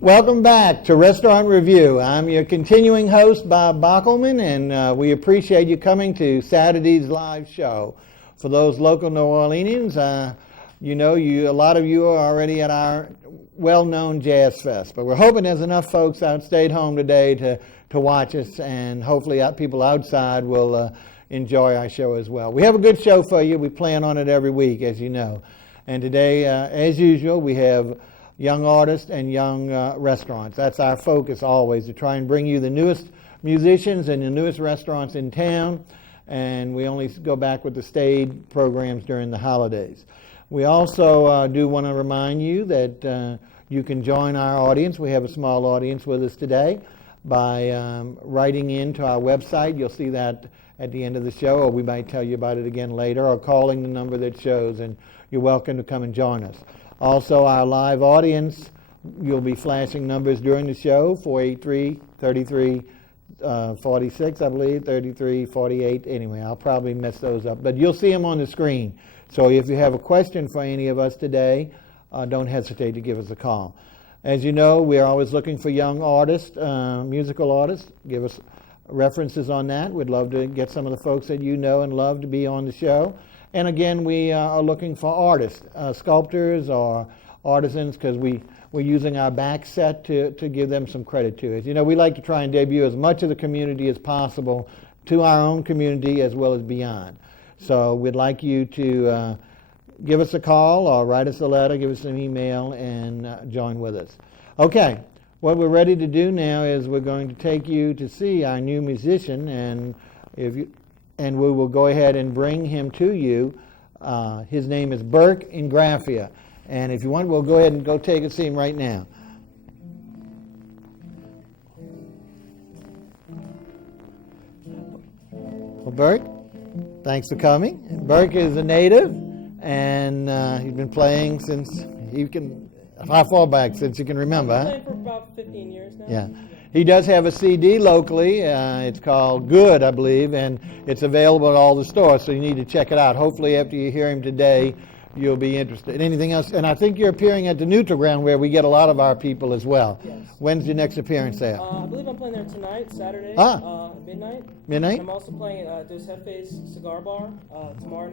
Welcome back to Restaurant Review. I'm your continuing host, Bob Bockelman, and we appreciate you coming to Saturday's live show. For those local New Orleanians, a lot of you are already at our well-known Jazz Fest, but we're hoping there's enough folks out stayed home today to watch us, and hopefully people outside will enjoy our show as well. We have a good show for you. We plan on it every week, as you know. And today, as usual, we have young artists and young restaurants. That's our focus always, to try and bring you the newest musicians and the newest restaurants in town. And we only go back with the stayed programs during the holidays. We also do want to remind you that you can join our audience. We have a small audience with us today by writing into our website. You'll see that at the end of the show, or we might tell you about it again later, or calling the number that shows, and you're welcome to come and join us. Also, our live audience, you'll be flashing numbers during the show, 483-3346, I believe, 3348. Anyway, I'll probably mess those up, but you'll see them on the screen. So if you have a question for any of us today, don't hesitate to give us a call. As you know, we're always looking for young artists, musical artists. Give us references on that. We'd love to get some of the folks that you know and love to be on the show. And again, we are looking for artists, sculptors or artisans, because we're using our back set to give them some credit to it. You know, we like to try and debut as much of the community as possible to our own community as well as beyond. So we'd like you to give us a call or write us a letter, give us an email, and join with us. Okay, what we're ready to do now is we're going to take you to see our new musician, and we will go ahead and bring him to you. His name is BURKE INGRAFFIA. And if you want, we'll go ahead and go take a see him right now. Well, BURKE, thanks for coming. BURKE is a native, and he's been playing since how far back since you can remember? I've been playing for about 15 years now. Yeah. He does have a CD locally. It's called Good, I believe, and it's available at all the stores, so you need to check it out. Hopefully after you hear him today, you'll be interested. Anything else? And I think you're appearing at the Neutral Ground, where we get a lot of our people as well. Yes. When's your next appearance there? I believe I'm playing there tonight, Saturday, midnight. Midnight? I'm also playing at Dos Jefes Cigar Bar tomorrow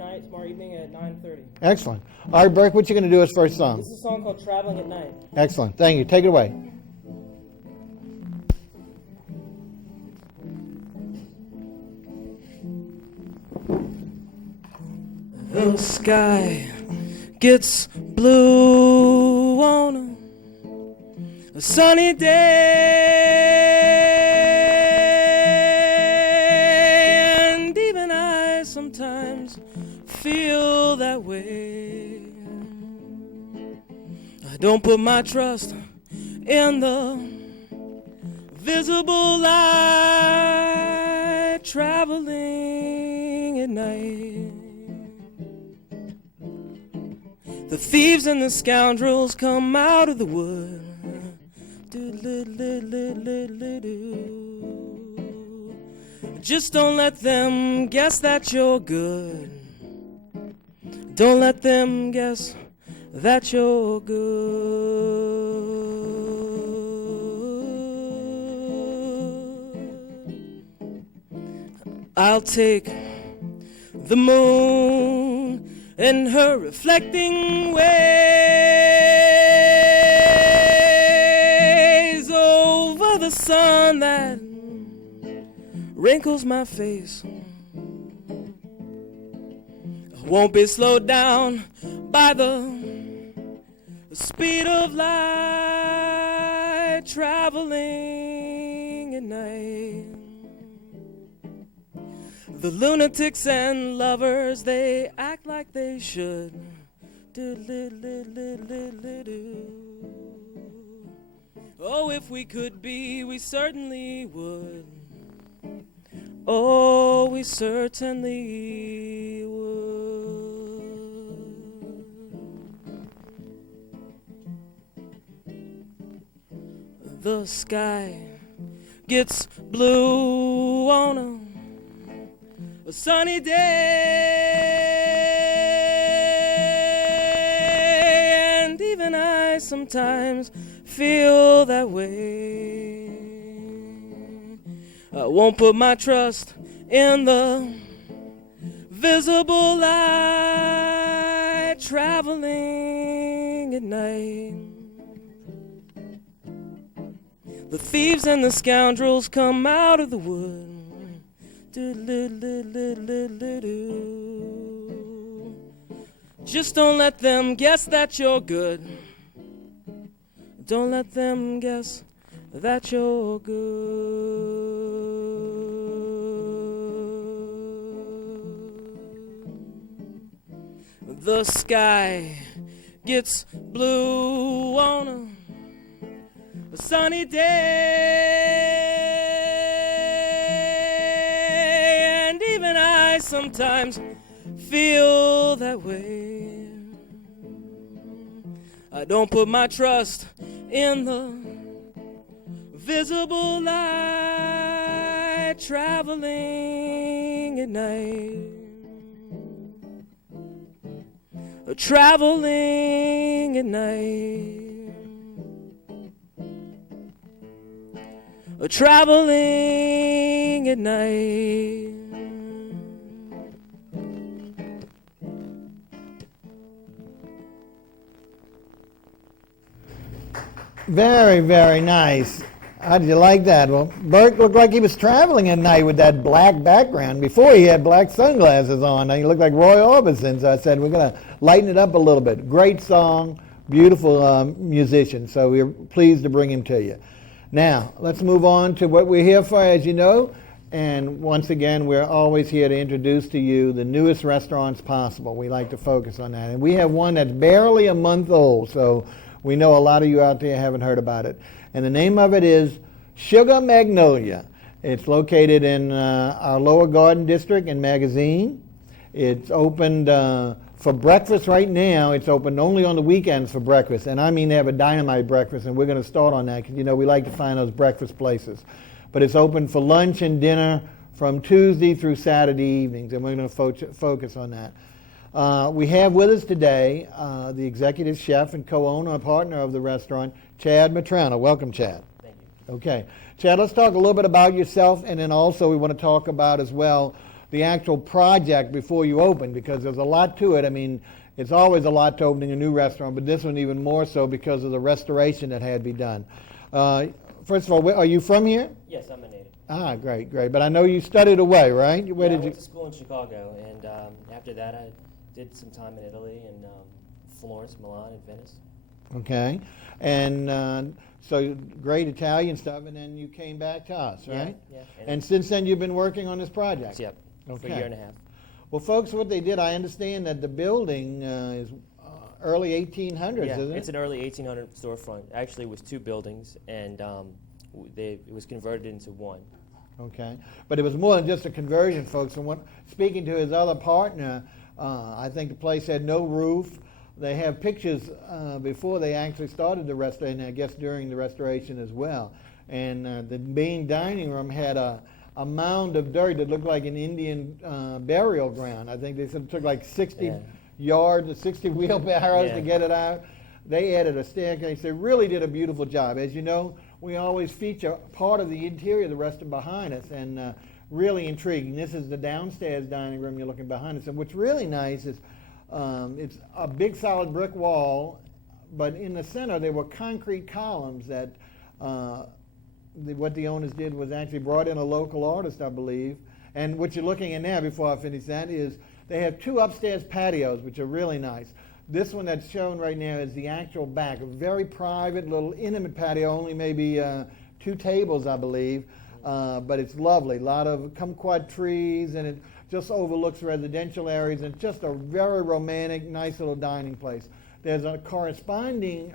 evening at 9:30. Excellent. All right, BURKE, what you going to do as first song? This is a song called Traveling at Night. Excellent. Thank you. Take it away. The sky gets blue on a sunny day, and even I sometimes feel that way. I don't put my trust in the visible light, traveling at night. The thieves and the scoundrels come out of the wood. Just don't let them guess that you're good. Don't let them guess that you're good. I'll take the moon and her reflecting ways over the sun that wrinkles my face. I won't be slowed down by the speed of light, traveling at night. The lunatics and lovers, they act like they should. Oh, if we could be, we certainly would. Oh, we certainly would. The sky gets blue on a sunny day, and even I sometimes feel that way. I won't put my trust in the visible light traveling at night. The thieves and the scoundrels come out of the wood. Just don't let them guess that you're good. Don't let them guess that you're good. The sky gets blue on a sunny day, and even I sometimes feel that way. I don't put my trust in the visible light traveling at night. Traveling at night. Traveling at night. Very, very nice. How did you like that? Well, Burke looked like he was traveling at night with that black background. Before he had black sunglasses on. He looked like Roy Orbison. So I said, we're going to lighten it up a little bit. Great song, beautiful musician. So we're pleased to bring him to you. Now, let's move on to what we're here for, as you know. And once again, we're always here to introduce to you the newest restaurants possible. We like to focus on that. And we have one that's barely a month old. So we know a lot of you out there haven't heard about it. And the name of it is Sugar Magnolia. It's located in our Lower Garden District in Magazine. It's opened for breakfast right now. It's open only on the weekends for breakfast. And I mean they have a dynamite breakfast, and we're going to start on that because, you know, we like to find those breakfast places. But it's open for lunch and dinner from Tuesday through Saturday evenings, and we're going to focus on that. We have with us today the executive chef and co-owner and partner of the restaurant, Chad MATRANO. Welcome, Chad. Thank you. Okay. Chad, let's talk a little bit about yourself, and then also we want to talk about as well the actual project before you open, because there's a lot to it. I mean, it's always a lot to opening a new restaurant, but this one even more so because of the restoration that had to be done. First of all, are you from here? Yes, I'm a native. Ah, great, great. But I know you studied away, right? Where I did went you? to school in Chicago, and after that I did some time in Italy and Florence, Milan, and Venice. Okay. And so great Italian stuff, and then you came back to us, right? Yeah. And since then you've been working on this project? Yep, for Okay. a year and a half. Well, folks, what they did, I understand that the building is early 1800s, Yeah, isn't it? it's an early 1800 storefront. Actually, it was two buildings, and it was converted into one. Okay. But it was more than just a conversion, folks. And speaking to his other partner, I think the place had no roof. They have pictures before they actually started the restoration, I guess during the restoration as well. And the main dining room had a mound of dirt that looked like an Indian burial ground. I think they said it took like 60 yards or 60 wheelbarrows to get it out. They added a staircase. They really did a beautiful job. As you know, we always feature part of the interior of the restaurant behind us, and really intriguing. This is the downstairs dining room you're looking behind us. And what's really nice is it's a big solid brick wall, but in the center there were concrete columns that what the owners did was actually brought in a local artist, I believe. And what you're looking at now, before I finish that, is they have two upstairs patios, which are really nice. This one that's shown right now is the actual back, a very private, little intimate patio, only maybe 2 tables, I believe. But it's lovely. A lot of kumquat trees, and it just overlooks residential areas, and just a very romantic, nice little dining place. There's a corresponding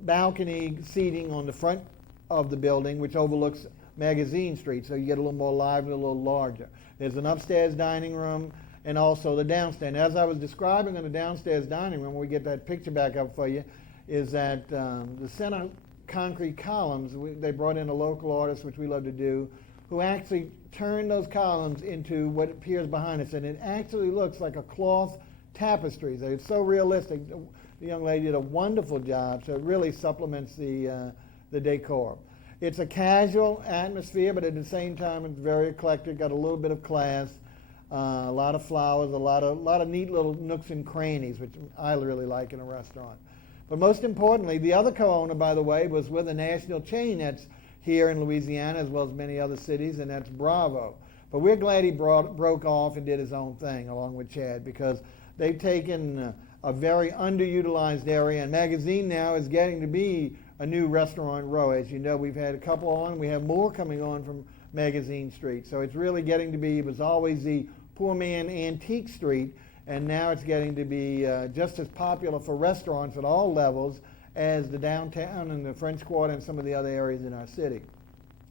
balcony seating on the front of the building, which overlooks Magazine Street, so you get a little more lively, a little larger. There's an upstairs dining room and also the downstairs. And as I was describing in the downstairs dining room, when we get that picture back up for you, is that the center concrete columns, they brought in a local artist, which we love to do, who actually turned those columns into what appears behind us, and it actually looks like a cloth tapestry. It's so realistic. The young lady did a wonderful job, so it really supplements the decor. It's a casual atmosphere, but at the same time it's very eclectic, got a little bit of class, a lot of flowers, a lot of neat little nooks and crannies, which I really like in a restaurant. But most importantly, the other co-owner, by the way, was with a national chain that's here in Louisiana as well as many other cities, and that's Bravo. But we're glad he broke off and did his own thing along with Chad, because they've taken a very underutilized area, and Magazine now is getting to be a new restaurant row. As you know, we've had a couple on, we have more coming on from Magazine Street. So it's really getting to be, it was always the poor man antique street, and now it's getting to be just as popular for restaurants at all levels as the downtown and the French Quarter and some of the other areas in our city.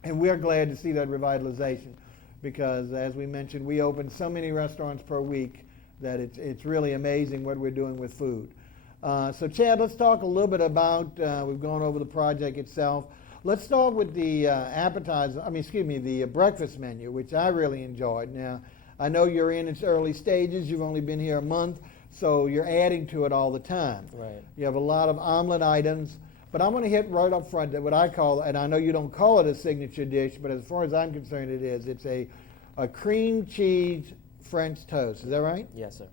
And we're glad to see that revitalization, because as we mentioned, we open so many restaurants per week that it's really amazing what we're doing with food. So Chad, let's talk a little bit about, we've gone over the project itself. Let's start with the the breakfast menu, which I really enjoyed. Now, I know you're in its early stages, you've only been here a month, so you're adding to it all the time. Right. You have a lot of omelet items, but I'm going to hit right up front that what I call, and I know you don't call it a signature dish, but as far as I'm concerned it is, it's a cream cheese French toast. Is that right? Yes, sir.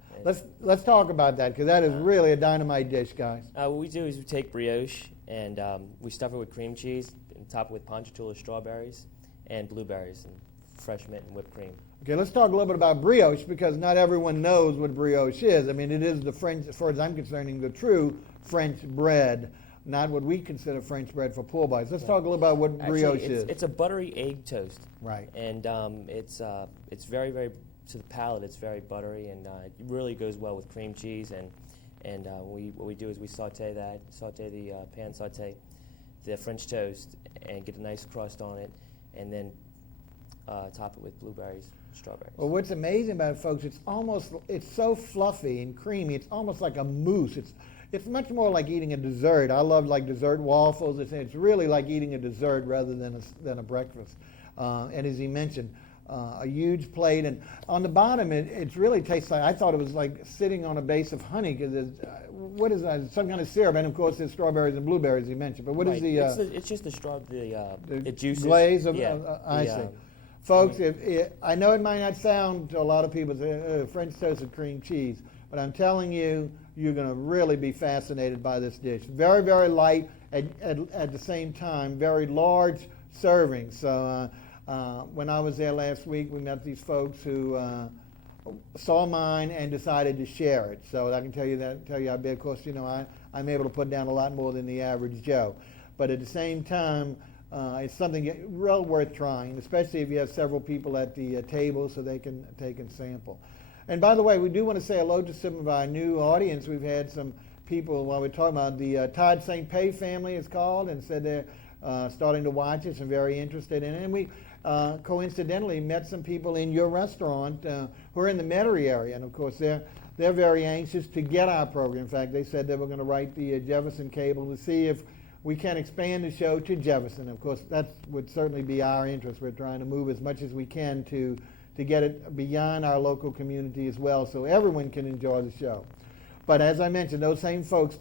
Let's talk about that, because that is really a dynamite dish, guys. What we do is we take brioche and we stuff it with cream cheese and top it with ponchatoula strawberries and blueberries and fresh mint and whipped cream. Okay, let's talk a little bit about brioche, because not everyone knows what brioche is. I mean, it is the French, as far as I'm concerned, the true French bread, not what we consider French bread for poor boys. Let's talk a little about what brioche is. It's a buttery egg toast. Right. And it's very, very, to the palate, it's very buttery, and it really goes well with cream cheese. And what we do is we pan saute the French toast and get a nice crust on it, and then top it with blueberries, strawberries. Well, what's amazing about it, folks, it's so fluffy and creamy. It's almost like a mousse. It's much more like eating a dessert. I love like dessert waffles. It's really like eating a dessert rather than a breakfast. And as he mentioned, a huge plate, and on the bottom it really tastes like, I thought it was like sitting on a base of honey, because what is that? Some kind of syrup, and of course there's strawberries and blueberries you mentioned. But what is the? It's just the juices. Glaze of icing. Folks, I know it might not sound to a lot of people French toast with cream cheese, but I'm telling you, you're going to really be fascinated by this dish. Very, very light, at the same time, very large serving. So when I was there last week, we met these folks who saw mine and decided to share it. So I can tell you how big. Of course, I'm able to put down a lot more than the average Joe. But at the same time, it's something real worth trying, especially if you have several people at the table so they can sample. And by the way, we do want to say hello to some of our new audience. We've had some people, while we're talking about the Todd St. Pay family is called, and said they're starting to watch us and very interested in it. And we coincidentally met some people in your restaurant who are in the Metairie area, and of course they're very anxious to get our program. In fact, they said they were going to write the Jefferson cable to see if we can expand the show to Jefferson. Of course, that would certainly be our interest. We're trying to move as much as we can to get it beyond our local community as well, so everyone can enjoy the show. But as I mentioned, those same folks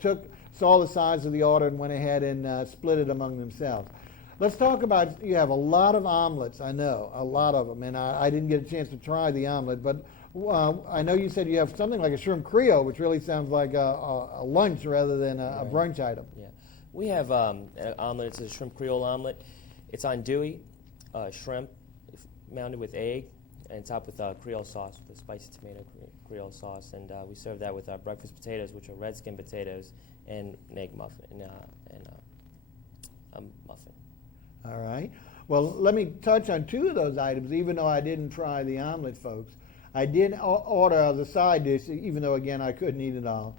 saw the size of the order and went ahead and split it among themselves. Let's talk about, you have a lot of omelets, I know, a lot of them, and I didn't get a chance to try the omelet, but I know you said you have something like a shrimp creole, which really sounds like a lunch rather than a brunch item. Yeah. We have an omelet. It's a shrimp creole omelet. It's andouille, shrimp mounted with egg, and topped with Creole sauce, with a spicy tomato Creole sauce. And we serve that with our breakfast potatoes, which are red skin potatoes, and an egg muffin, and a muffin. All right. Well, let me touch on two of those items, even though I didn't try the omelet, folks. I did order as a side dish, even though, again, I couldn't eat it all.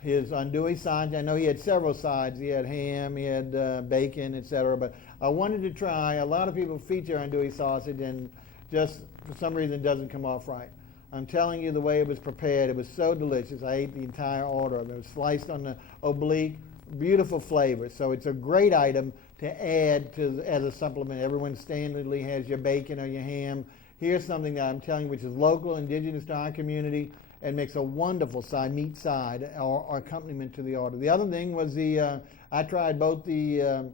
His andouille sausage. I know he had several sides. He had ham, he had bacon, etc. But I wanted to try. A lot of people feature andouille sausage, and just for some reason it doesn't come off right. I'm telling you, the way it was prepared, it was so delicious. I ate the entire order of it. It was sliced on the oblique, beautiful flavor. So it's a great item to add as a supplement. Everyone standardly has your bacon or your ham. Here's something that I'm telling you, which is local, indigenous to our community, and makes a wonderful meat side or accompaniment to the order. The other thing was I tried both the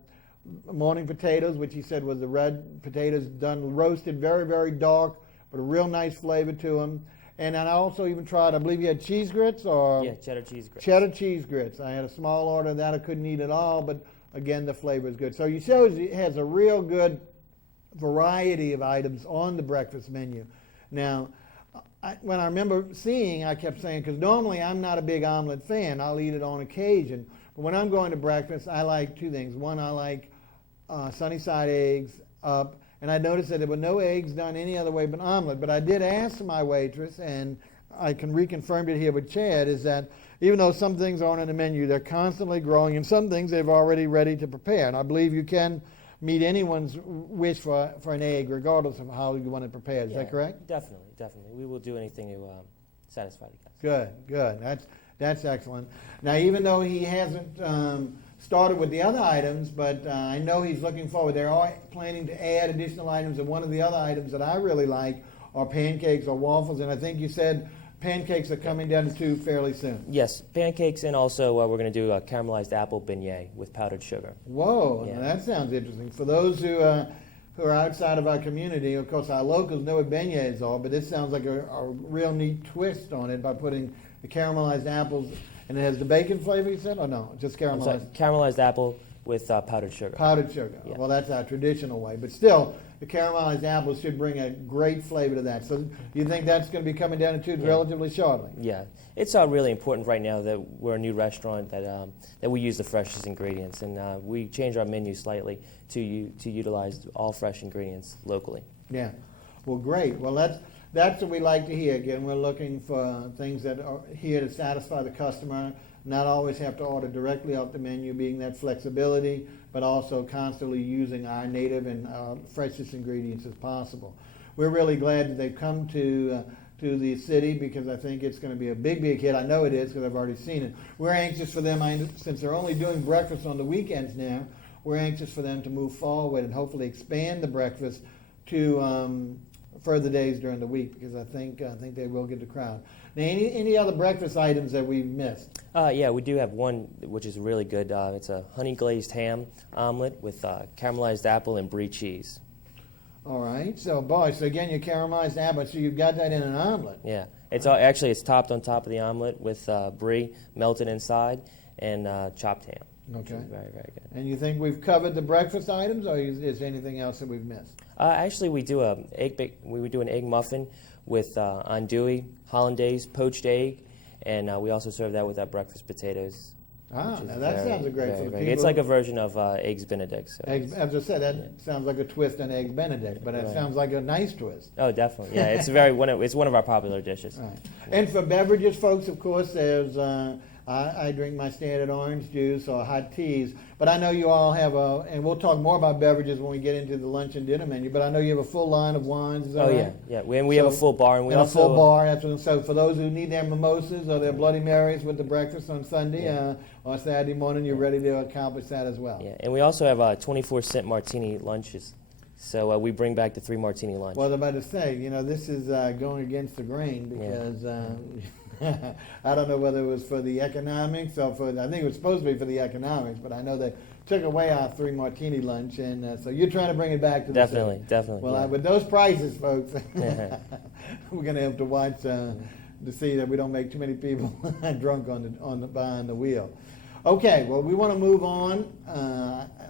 morning potatoes, which he said was the red potatoes done roasted, very, very dark, but a real nice flavor to them. And then I also even tried, I believe you had cheese grits or? Yeah, cheddar cheese grits. Cheddar cheese grits. I had a small order of that. I couldn't eat it all, but again, the flavor is good. So you show it has a real good variety of items on the breakfast menu. Now, when I remember seeing, I kept saying, because normally I'm not a big omelet fan. I'll eat it on occasion. But when I'm going to breakfast, I like two things. One, I like sunny side eggs up. And I noticed that there were no eggs done any other way but omelet. But I did ask my waitress, and I can reconfirm it here with Chad, is that even though some things aren't on the menu, they're constantly growing, and some things they've already ready to prepare. And I believe you can meet anyone's wish for an egg, regardless of how you want it prepared. Is that correct? Definitely. We will do anything to satisfy the guests. Good. That's excellent. Now, even though he hasn't started with the other items, but I know he's looking forward. They are planning to add additional items, and one of the other items that I really like are pancakes or waffles, and I think you said pancakes are coming down the tube fairly soon. Yes, pancakes, and also we're going to do a caramelized apple beignet with powdered sugar. Whoa, Yeah. now that sounds interesting. For those who are outside of our community, of course, our locals know what beignets are, but this sounds like a real neat twist on it by putting the caramelized apples. And it has the bacon flavor, you said, or no? Just I'm sorry, caramelized? caramelized apple with powdered sugar. Powdered sugar. Yeah. Well, that's our traditional way. But still, the caramelized apples should bring a great flavor to that. So you think that's going to be coming down the tubes relatively shortly? Yeah, it's really important right now that we're a new restaurant that we use the freshest ingredients, and we change our menu slightly to utilize all fresh ingredients locally. Yeah. Well, great. Well, that's what we like to hear. Again, we're looking for things that are here to satisfy the customer, not always have to order directly off the menu, being that flexibility, but also constantly using our native and freshest ingredients as possible. We're really glad that they've come to the city, because I think it's going to be a big, big hit. I know it is because I've already seen it. We're anxious for them, since they're only doing breakfast on the weekends now, we're anxious for them to move forward and hopefully expand the breakfast to further days during the week, because I think they will get the crowd. Now, any other breakfast items that we've missed? Yeah, we do have one which is really good. It's a honey glazed ham omelet with caramelized apple and brie cheese. All right. So, boy, again, your caramelized apple. So you've got that in an omelet. Yeah, it's topped on top of the omelet with brie melted inside and chopped ham. Okay. Very, very good. And you think we've covered the breakfast items, or is there anything else that we've missed? Actually, we do an egg muffin with andouille, hollandaise, poached egg, and we also serve that with our breakfast potatoes. Now that sounds great for the people. It's like a version of eggs Benedict. So as I said, that sounds like a twist on eggs Benedict, but it sounds like a nice twist. Oh, definitely. Yeah, it's one of our popular dishes. Right. And for beverages, folks, of course, there's I drink my standard orange juice or hot teas, but I know you all have and we'll talk more about beverages when we get into the lunch and dinner menu, but I know you have a full line of wines. Is that right? Yeah. We have a full bar, and we also a full bar. So for those who need their mimosas or their Bloody Marys with the breakfast on Sunday or Saturday morning, you're ready to accomplish that as well. Yeah, and we also have 24-cent martini lunches. So we bring back the 3 martini lunch. Well, I'm about to say, this is going against the grain, because I don't know whether it was for the economics or I think it was supposed to be for the economics, but I know they took away our 3 martini lunch, and so you're trying to bring it back to the city. Definitely. Well, with those prices, folks, we're going to have to watch to see that we don't make too many people drunk behind the wheel. Okay, well, we want to move on.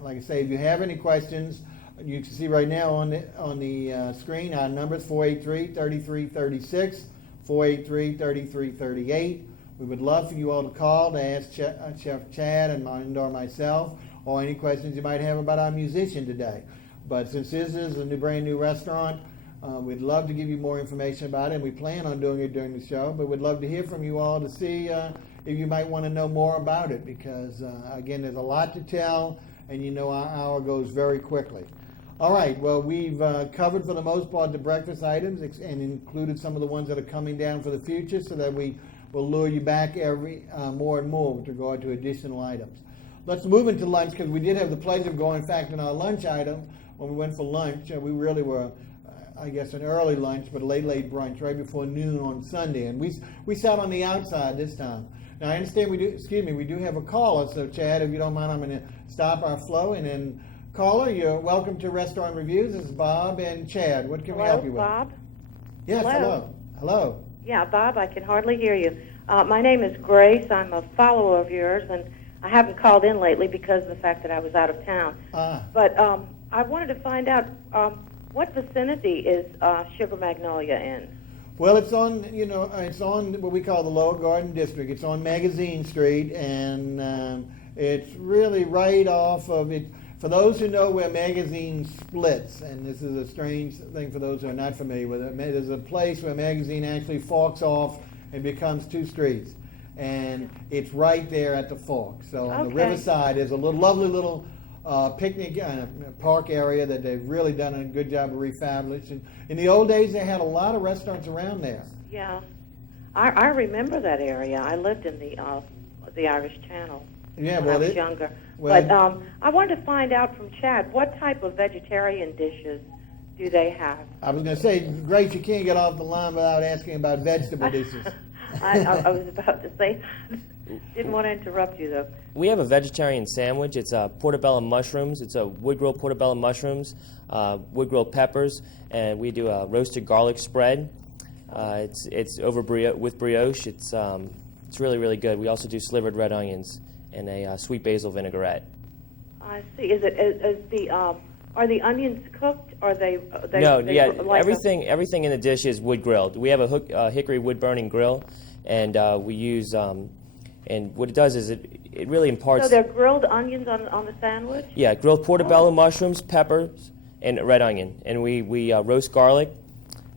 Like I say, if you have any questions, you can see right now on the screen our numbers: 483-3336, 483-3338. We would love for you all to call to ask Chef Chad and or myself, or any questions you might have about our musician today. But since this is a brand new restaurant, we'd love to give you more information about it, and we plan on doing it during the show. But we'd love to hear from you all to see if you might want to know more about it, because again, there's a lot to tell, and our hour goes very quickly. All right, well, we've covered for the most part the breakfast items and included some of the ones that are coming down for the future, so that we will lure you back more and more with regard to additional items. Let's move into lunch, because we did have the pleasure of going, in fact, in our lunch item, when we went for lunch, we really were I guess, an early lunch, but a late brunch right before noon on Sunday. And we sat on the outside this time. Now, I understand we do have a caller. So, Chad, if you don't mind, I'm going to stop our flow. And then, caller, you're welcome to Restaurant Reviews. This is Bob and Chad. What can we help you with? Bob? Yes, hello. Hello. Yeah, Bob, I can hardly hear you. My name is Grace. I'm a follower of yours, and I haven't called in lately because of the fact that I was out of town. But I wanted to find out what vicinity is Sugar Magnolia in? Well, it's on, it's on what we call the Lower Garden District. It's on Magazine Street, and it's really right off of it. For those who know where Magazine splits, and this is a strange thing for those who are not familiar with it, there's a place where Magazine actually forks off and becomes two streets. And it's right there at the fork. So on the riverside, there's a lovely little picnic park area that they've really done a good job of refabrishing. In the old days, they had a lot of restaurants around there. Yeah, I remember that area. I lived in the Irish Channel when I was younger. But I wanted to find out from Chad, what type of vegetarian dishes do they have? I was going to say, Grace, you can't get off the line without asking about vegetable dishes. I was about to say, didn't want to interrupt you, though. We have a vegetarian sandwich. It's portobello mushrooms. It's a wood-grilled portobello mushrooms, wood-grilled peppers, and we do a roasted garlic spread. It's over with brioche. It's really, really good. We also do slivered red onions and a sweet basil vinaigrette. I see. Are the onions cooked? Or everything in the dish is wood grilled. We have a hickory wood burning grill, and we use and what it does is it really imparts. So they're grilled onions on the sandwich? Yeah, grilled portobello mushrooms, peppers, and red onion, and we roast garlic,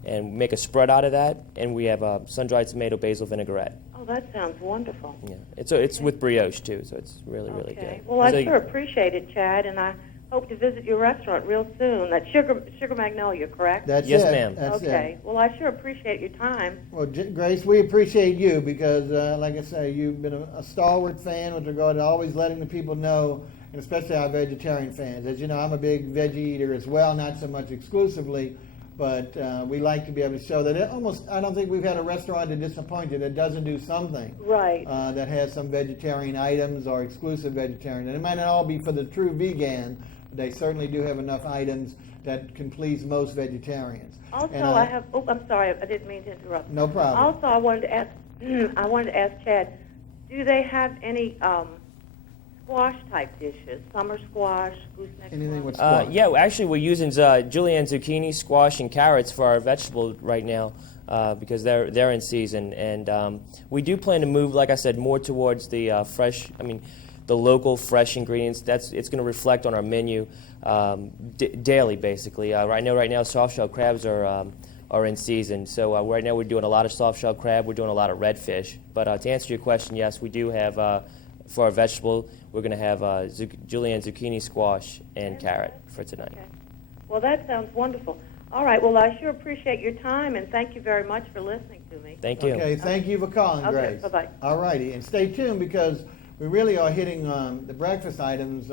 and make a spread out of that, and we have sun-dried tomato basil vinaigrette. Oh, that sounds wonderful. Yeah, it's with brioche too, so it's really really good. Well, I sure appreciate it, Chad, and I hope to visit your restaurant real soon. That's Sugar Magnolia, correct? Yes, ma'am. Okay. Well, I sure appreciate your time. Well, Grace, we appreciate you because, like I say, you've been a stalwart fan with regard to always letting the people know, and especially our vegetarian fans. As you know, I'm a big veggie eater as well, not so much exclusively, but we like to be able to show that I don't think we've had a restaurant that disappointed that doesn't do something that has some vegetarian items or exclusive vegetarian. And it might not all be for the true vegan. They certainly do have enough items that can please most vegetarians. Also, I'm sorry, I didn't mean to interrupt. No problem. Also, I wanted to ask Chad, do they have any squash type dishes? Summer squash, gooseneck anything squash? with squash? Yeah, actually we're using julienne zucchini, squash, and carrots for our vegetable right now because they're in season, and we do plan to move, like I said, more towards the fresh. The local fresh ingredients. It's going to reflect on our menu daily, basically. Right now, soft-shell crabs are in season. So right now, we're doing a lot of soft-shell crab. We're doing a lot of redfish. But to answer your question, yes, we do have for our vegetable. We're going to have julienne zucchini, squash, and carrot for tonight. Okay. Well, that sounds wonderful. All right. Well, I sure appreciate your time, and thank you very much for listening to me. Thank you. Okay. Thank you for calling, Grace. Bye-bye. All righty, and stay tuned because we really are hitting the breakfast items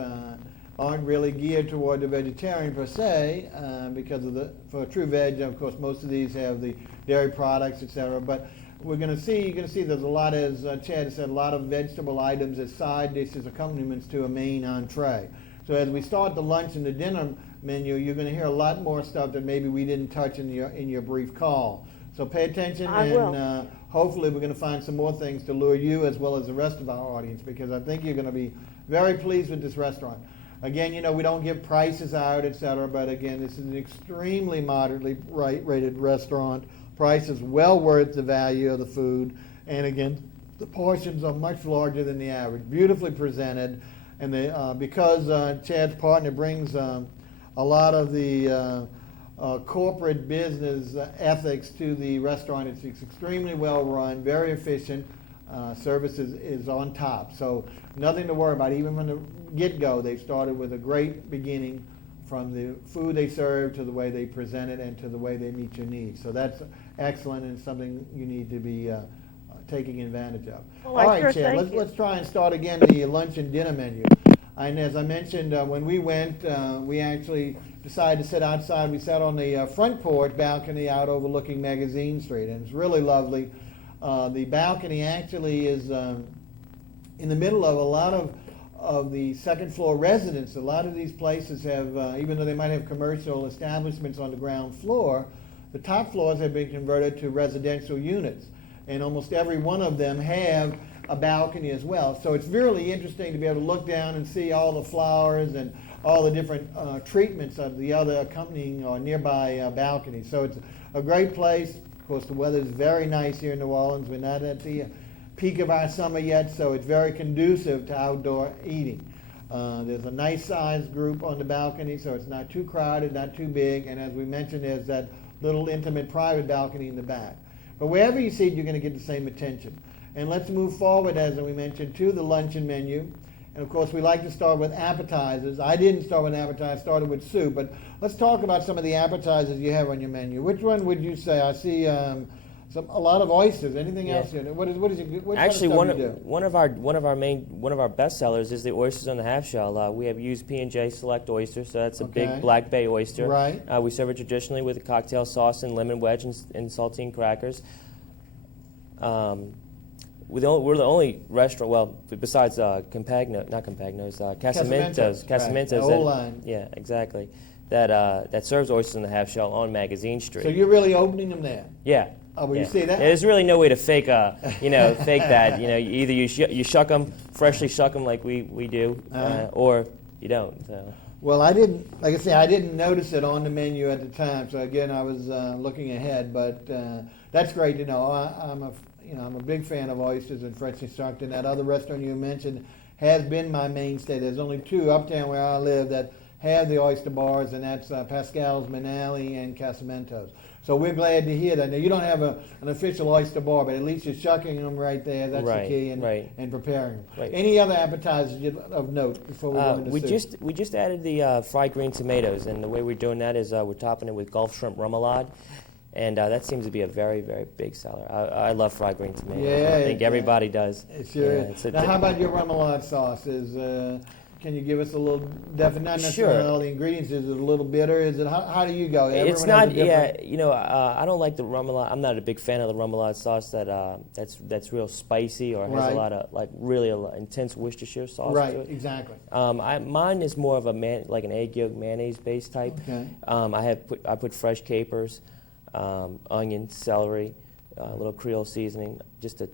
aren't really geared toward the vegetarian per se because for true veg, of course, most of these have the dairy products, etc. But you're going to see there's a lot, as Chad said, a lot of vegetable items as side dishes, accompaniments to a main entree. So as we start the lunch and the dinner menu, you're going to hear a lot more stuff that maybe we didn't touch in your brief call. So pay attention, and hopefully we're going to find some more things to lure you as well as the rest of our audience, because I think you're going to be very pleased with this restaurant. Again, we don't give prices out, etc., but again, this is an extremely moderately rated restaurant. Price is well worth the value of the food, and again, the portions are much larger than the average. Beautifully presented, and because Chad's partner brings a lot of the corporate business ethics to the restaurant. It's extremely well run, very efficient. Service is on top. So nothing to worry about. Even from the get-go, they started with a great beginning from the food they serve to the way they present it and to the way they meet your needs. So that's excellent and something you need to be taking advantage of. Well, all right, Chad, let's try and start again the lunch and dinner menu. And as I mentioned, when we went, we actually decided to sit outside. We sat on the front porch balcony out overlooking Magazine Street, and it's really lovely. The balcony actually is in the middle of a lot of the second floor residents. A lot of these places have, even though they might have commercial establishments on the ground floor, the top floors have been converted to residential units, and almost every one of them have a balcony as well. So it's really interesting to be able to look down and see all the flowers and all the different treatments of the other accompanying or nearby balconies. So it's a great place. Of course, the weather is very nice here in New Orleans. We're not at the peak of our summer yet, so it's very conducive to outdoor eating. There's a nice sized group on the balcony, so it's not too crowded, not too big, and as we mentioned, there's that little intimate private balcony in the back. But wherever you sit, you're going to get the same attention. And let's move forward, as we mentioned, to the luncheon menu. And of course, we like to start with appetizers. I didn't start with appetizers, I started with soup. But let's talk about some of the appetizers you have on your menu. Which one would you say? I see a lot of oysters. Anything else? What Actually, kind of stuff you do? one of our best sellers is the oysters on the half shell. We have used P&J Select oyster, so that's a big black bay oyster. Right. We serve it traditionally with a cocktail sauce and lemon wedge and saltine crackers. We're the only restaurant, well, besides Casamento's, Right. The whole line. yeah, exactly, that serves oysters on the half shell on Magazine Street. So you're really opening them there? Yeah. Oh, well, yeah. you see that? There's really no way to fake fake that. Either you shuck them, freshly shuck them like we do, or you don't. So. Well, I didn't, like I say, I didn't notice it on the menu at the time. So again, I was looking ahead, but that's great to know. I'm a big fan of oysters and freshly shucked, and that other restaurant you mentioned has been my mainstay. There's only two uptown where I live that have the oyster bars, and that's Pascal's, Magnolia, and Casamento's. So we're glad to hear that. Now, you don't have an official oyster bar, but at least you're shucking them right there. That's the key, and preparing them. Right. Any other appetizers of note before we go into soup? We just added the fried green tomatoes, and the way we're doing that is we're topping it with Gulf shrimp remoulade. And that seems to be a very, very big seller. I love fried green tomatoes. Yeah, I think everybody does. It sure is. Now, how about your remoulade sauce? Can you give us a little not necessarily all the ingredients? Is it a little bitter? Is it how do you go? It's not. Yeah, I don't like the remoulade. I'm not a big fan of the remoulade sauce that's real spicy or has a lot of really intense Worcestershire sauce to it. Right, exactly. Mine is more of like an egg yolk mayonnaise based type. Okay. I put fresh capers. Onion, celery, a little Creole seasoning, just a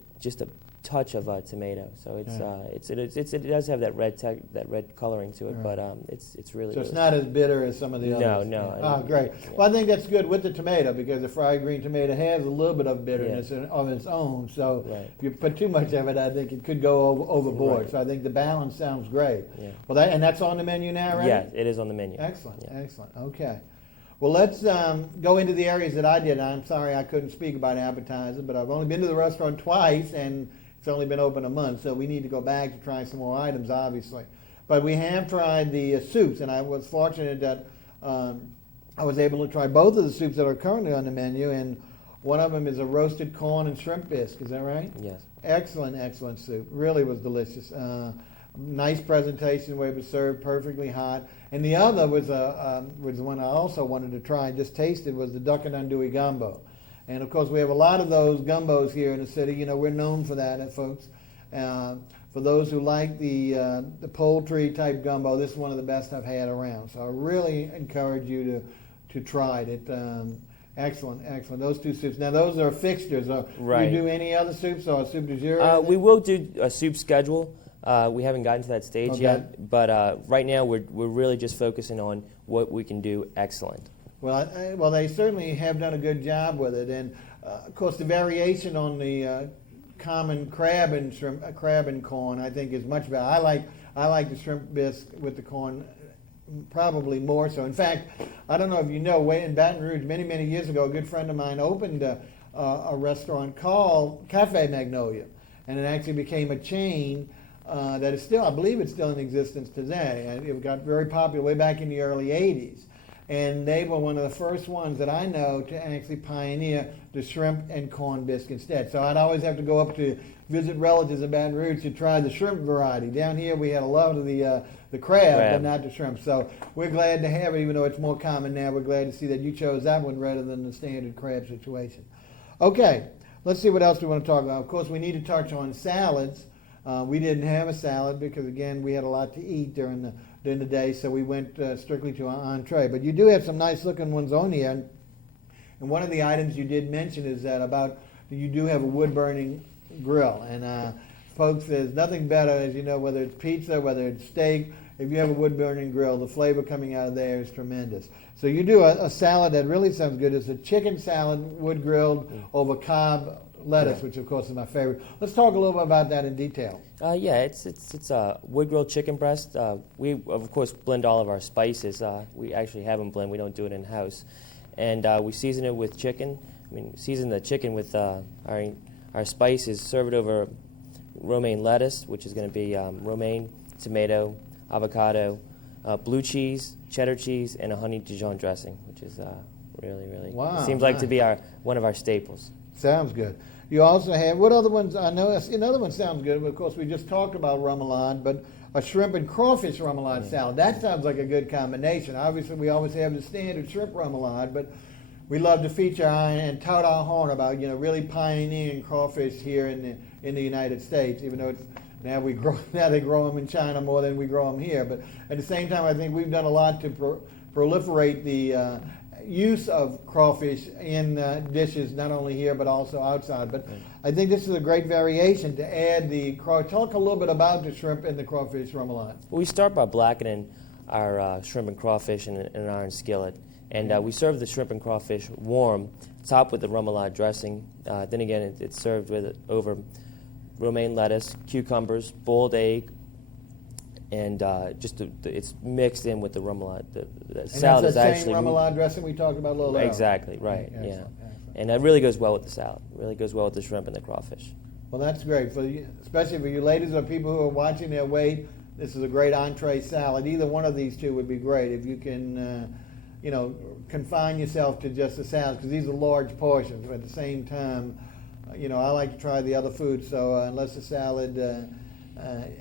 touch of tomato. So it does have that red coloring to it, but it's really. So it's not as bitter as some of the others. No. Oh, great. Yeah. Well, I think that's good with the tomato because the fried green tomato has a little bit of bitterness of its own. So if you put too much of it, I think it could go overboard. Right. So I think the balance sounds great. Yeah. Well, that's on the menu now, right? Yeah, it is on the menu. Excellent. Yeah. Excellent. Okay. Well, let's go into the areas that I did. I'm sorry I couldn't speak about appetizers, but I've only been to the restaurant twice, and it's only been open a month, so we need to go back to try some more items, obviously. But we have tried the soups, and I was fortunate that I was able to try both of the soups that are currently on the menu, and one of them is a roasted corn and shrimp bisque. Is that right? Yes. Excellent, excellent soup. Really was delicious. Nice presentation, where it was served perfectly hot. And the other was one I also wanted to try and just tasted was the duck and andouille gumbo. And of course, we have a lot of those gumbos here in the city. We're known for that, folks. For those who like the poultry type gumbo, this is one of the best I've had around. So I really encourage you to try it. Excellent, excellent. Those two soups. Now, those are fixtures. Right. Do you do any other soups or soup du jour? We will do a soup schedule. We haven't gotten to that stage yet, but right now we're really just focusing on what we can do excellent. Well, they certainly have done a good job with it, and of course the variation on the common crab and corn, I think, is much better. I like the shrimp bisque with the corn probably more so. In fact, I don't know if you know, way in Baton Rouge many years ago, a good friend of mine opened a restaurant called Cafe Magnolia, and it actually became a chain. That is still, I believe it's still in existence today. And it got very popular way back in the early 80s. And they were one of the first ones that I know to actually pioneer the shrimp and corn bisque instead. So I'd always have to go up to visit relatives in Baton Rouge to try the shrimp variety. Down here we had a lot of the crab, but not the shrimp. So we're glad to have it, even though it's more common now. We're glad to see that you chose that one rather than the standard crab situation. Okay, let's see what else we want to talk about. Of course, we need to touch on salads. We didn't have a salad because, again, we had a lot to eat during the day, so we went strictly to an entree. But you do have some nice-looking ones on here. And one of the items you did mention is that you do have a wood-burning grill. And folks, there's nothing better, as you know, whether it's pizza, whether it's steak, if you have a wood-burning grill, the flavor coming out of there is tremendous. So you do a salad that really sounds good. It's a chicken salad, wood-grilled, over Cobb lettuce, which of course is my favorite. Let's talk a little bit about that in detail. It's a wood-grilled chicken breast. We, of course, blend all of our spices. We actually have them blend. We don't do it in-house. And we season it with chicken. Season the chicken with our spices, serve it over romaine lettuce, which is going to be romaine, tomato, avocado, blue cheese, cheddar cheese, and a honey Dijon dressing, which is really, wow, seems like to be one of our staples. Sounds good. You also have, what other ones? I know another one sounds good. Of course, we just talked about remoulade, but a shrimp and crawfish remoulade salad. That sounds like a good combination. Obviously, we always have the standard shrimp remoulade, but we love to feature and tout our horn about really pioneering crawfish here in the United States. Even though now they grow them in China more than we grow them here. But at the same time, I think we've done a lot to proliferate the use of crawfish in dishes, not only here but also outside. But I think this is a great variation to add the crawfish. Talk a little bit about the shrimp and the crawfish remoulade. Well, we start by blackening our shrimp and crawfish in an iron skillet. And we serve the shrimp and crawfish warm, topped with the remoulade dressing. Then again, it's served over romaine lettuce, cucumbers, boiled egg, and it's mixed in with the remoulade. The salad is actually same remoulade dressing we talked about a little earlier. Exactly, right. Excellent, yeah, excellent. And that really goes well with the salad. Really goes well with the shrimp and the crawfish. Well, that's great especially for you ladies or people who are watching their weight. This is a great entree salad. Either one of these two would be great if you can, confine yourself to just the salad, because these are large portions. But at the same time, I like to try the other food. So unless the salad.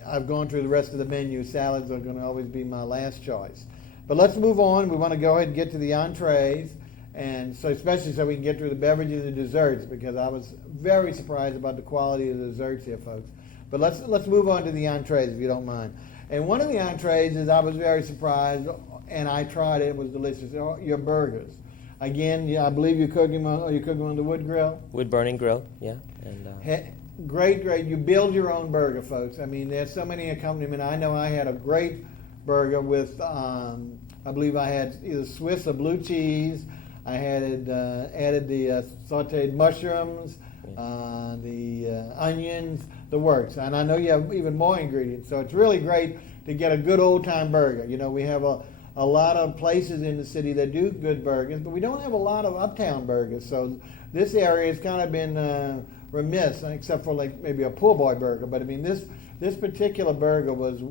I've gone through the rest of the menu. Salads are going to always be my last choice. But let's move on. We want to go ahead and get to the entrees, and so especially so we can get through the beverages and desserts, because I was very surprised about the quality of the desserts here, folks. But let's move on to the entrees, if you don't mind. And one of the entrees is I was very surprised, and I tried it. It was delicious. Your burgers. Again, I believe you're cooking them on the wood grill. Wood burning grill, yeah. And Great. You build your own burger, folks. There's so many accompaniments. I know I had a great burger with, I believe I had either Swiss or blue cheese. I had added the sauteed mushrooms, the onions, the works. And I know you have even more ingredients. So it's really great to get a good old-time burger. We have a lot of places in the city that do good burgers, but we don't have a lot of uptown burgers. So this area has kind of been remiss, except for like maybe a poor boy burger. But this particular burger was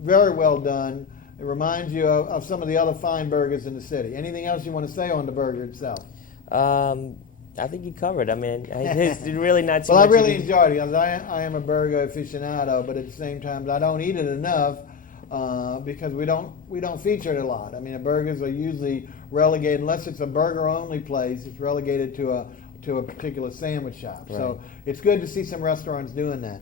very well done. It reminds you of some of the other fine burgers in the city. Anything else you want to say on the burger itself? I think you covered. It's really not too well, much. I really enjoyed it, because I am a burger aficionado, but at the same time, I don't eat it enough because we don't feature it a lot. Burgers are usually relegated, unless it's a burger-only place, it's relegated to a particular sandwich shop. Right. So it's good to see some restaurants doing that.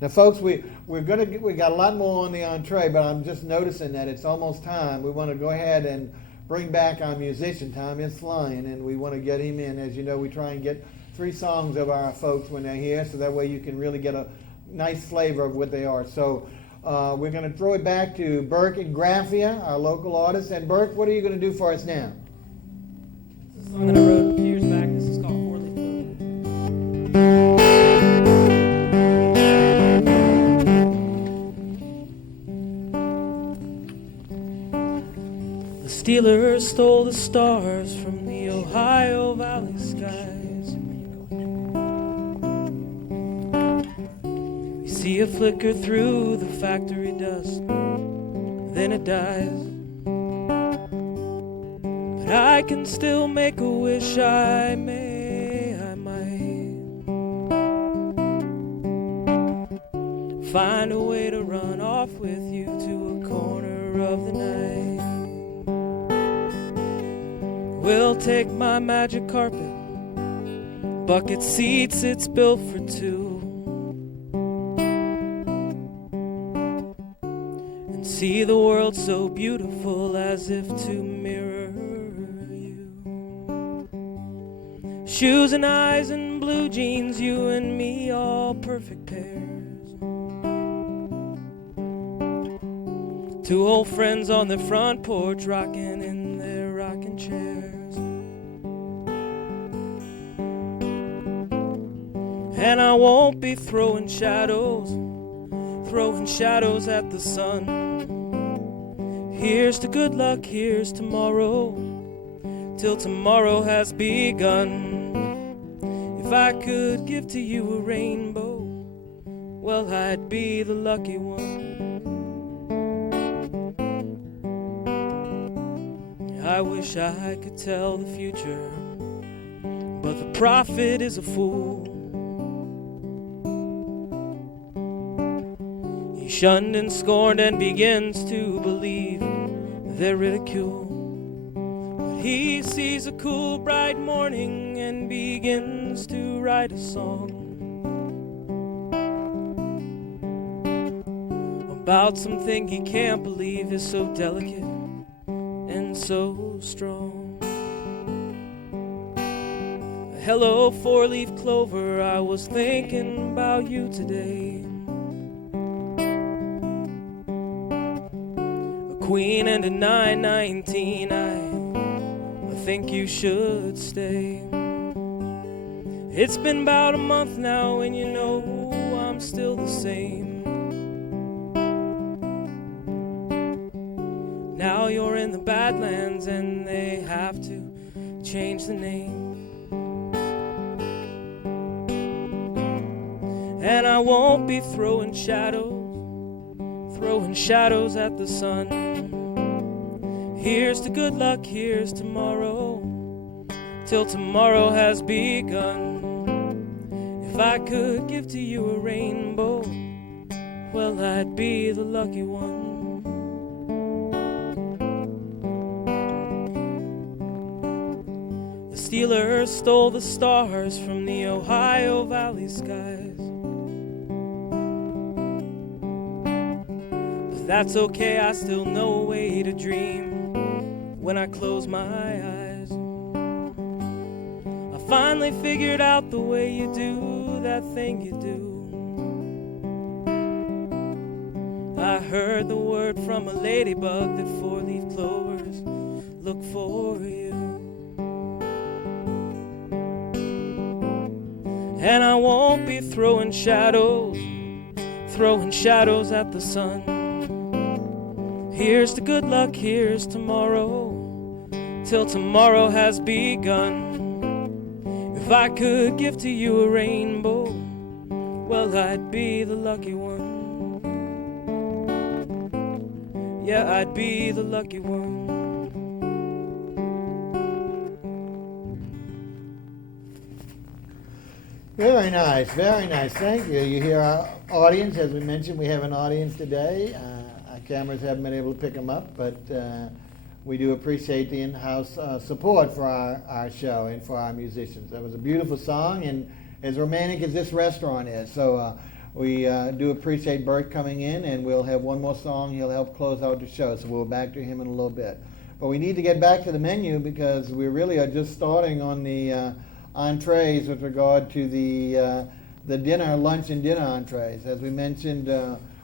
Now, folks, we got a lot more on the entree, but I'm just noticing that it's almost time. We want to go ahead and bring back our musician. Time is flying, and we want to get him in. As you know, we try and get 3 songs of our folks when they're here, so that way you can really get a nice flavor of what they are. So we're going to throw it back to BURKE INGRAFFIA, our local artist. And BURKE, what are you going to do for us now? This is a song that I wrote a few years back. This is called Four Leaf Clover. The Steelers stole the stars from the Ohio Valley skies. We see a flicker through the factory dust, then it dies. But I can still make a wish, I might. find a way to run off with you to a corner of the night. We'll take my magic carpet, bucket seats, it's built for two, and see the world so beautiful as if to mirror you. Shoes and eyes and blue jeans, you and me, all perfect pairs. Two old friends on the front porch, rocking in their rocking chairs. And I won't be throwing shadows at the sun. Here's to good luck, here's tomorrow, till tomorrow has begun. If I could give to you a rainbow, well, I'd be the lucky one. I wish I could tell the future, but the prophet is a fool. He shunned and scorned and begins to believe their ridicule. But he sees a cool, bright morning and begins to write a song about something he can't believe is so delicate and so strong. Hello, four-leaf clover, I was thinking about you today. A queen and a 919, I think you should stay. It's been about a month now and you know I'm still the same. Now you're in the Badlands and they have to change the name. And I won't be throwing shadows at the sun. Here's to good luck, here's tomorrow, till tomorrow has begun. If I could give to you a rainbow, well, I'd be the lucky one. The Steelers stole the stars from the Ohio Valley skies. But that's okay, I still know a way to dream when I close my eyes. I finally figured out the way you do that thing you do. I heard the word from a ladybug that four-leaf clovers look for you. And I won't be throwing shadows at the sun. Here's to good luck, here's tomorrow, till tomorrow has begun. If I could give to you a rainbow, well, I'd be the lucky one. Yeah, I'd be the lucky one. Very nice, very nice. Thank you. You hear our audience. As we mentioned, we have an audience today. Our cameras haven't been able to pick them up, but we do appreciate the in-house support for our show and for our musicians. That was a beautiful song, and as romantic as this restaurant is. So we do appreciate Burt coming in, and we'll have one more song. He'll help close out the show, so we'll back to him in a little bit. But we need to get back to the menu because we really are just starting on the entrees with regard to the dinner, lunch and dinner entrees. As we mentioned,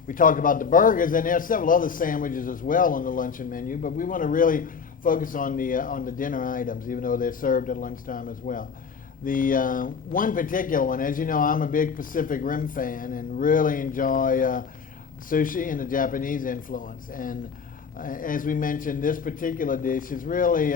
we talked about the burgers, and there are several other sandwiches as well on the luncheon menu, but we want to really focus on the dinner items, even though they're served at lunchtime as well. The one particular one, as you know, I'm a big Pacific Rim fan and really enjoy sushi and the Japanese influence. And as we mentioned, this particular dish is really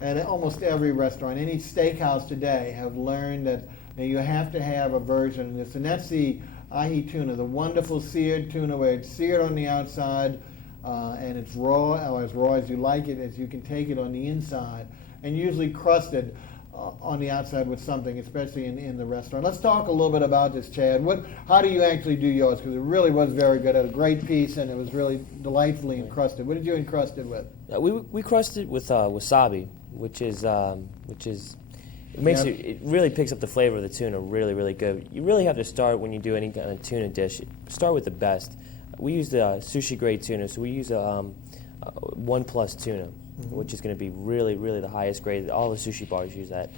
at almost every restaurant. Any steakhouse today have learned that you have to have a version of this, and that's the ahi tuna, the wonderful seared tuna where it's seared on the outside and it's raw, or as raw as you like it, as you can take it on the inside, and usually crusted on the outside with something, especially in the restaurant. Let's talk a little bit about this, Chad. How do you actually do yours? Because it really was very good. It had a great piece, and it was really delightfully encrusted. What did you encrust it with? We crusted it with wasabi, which it really picks up the flavor of the tuna really, really good. You really have to start when you do any kind of tuna dish. Start with the best. We use the sushi grade tuna, so we use a 1+ tuna. Which is going to be really, really the highest grade. All the sushi bars use that.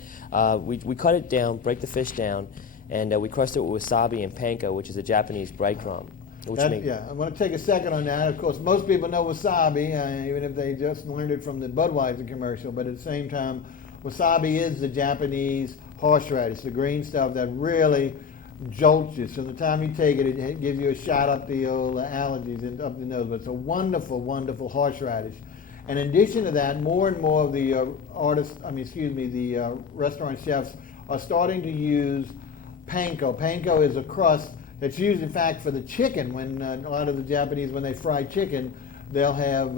We cut it down, break the fish down, and we crust it with wasabi and panko, which is a Japanese breadcrumb. Yeah, I want to take a second on that. Of course, most people know wasabi, even if they just learned it from the Budweiser commercial, but at the same time, wasabi is the Japanese horseradish, the green stuff that really jolts you. So the time you take it, it gives you a shot up the old allergies and up the nose. But it's a wonderful, wonderful horseradish. And in addition to that, more and more of the restaurant chefs are starting to use panko. Panko is a crust that's used, in fact, for the chicken. When a lot of the Japanese, when they fry chicken, they'll have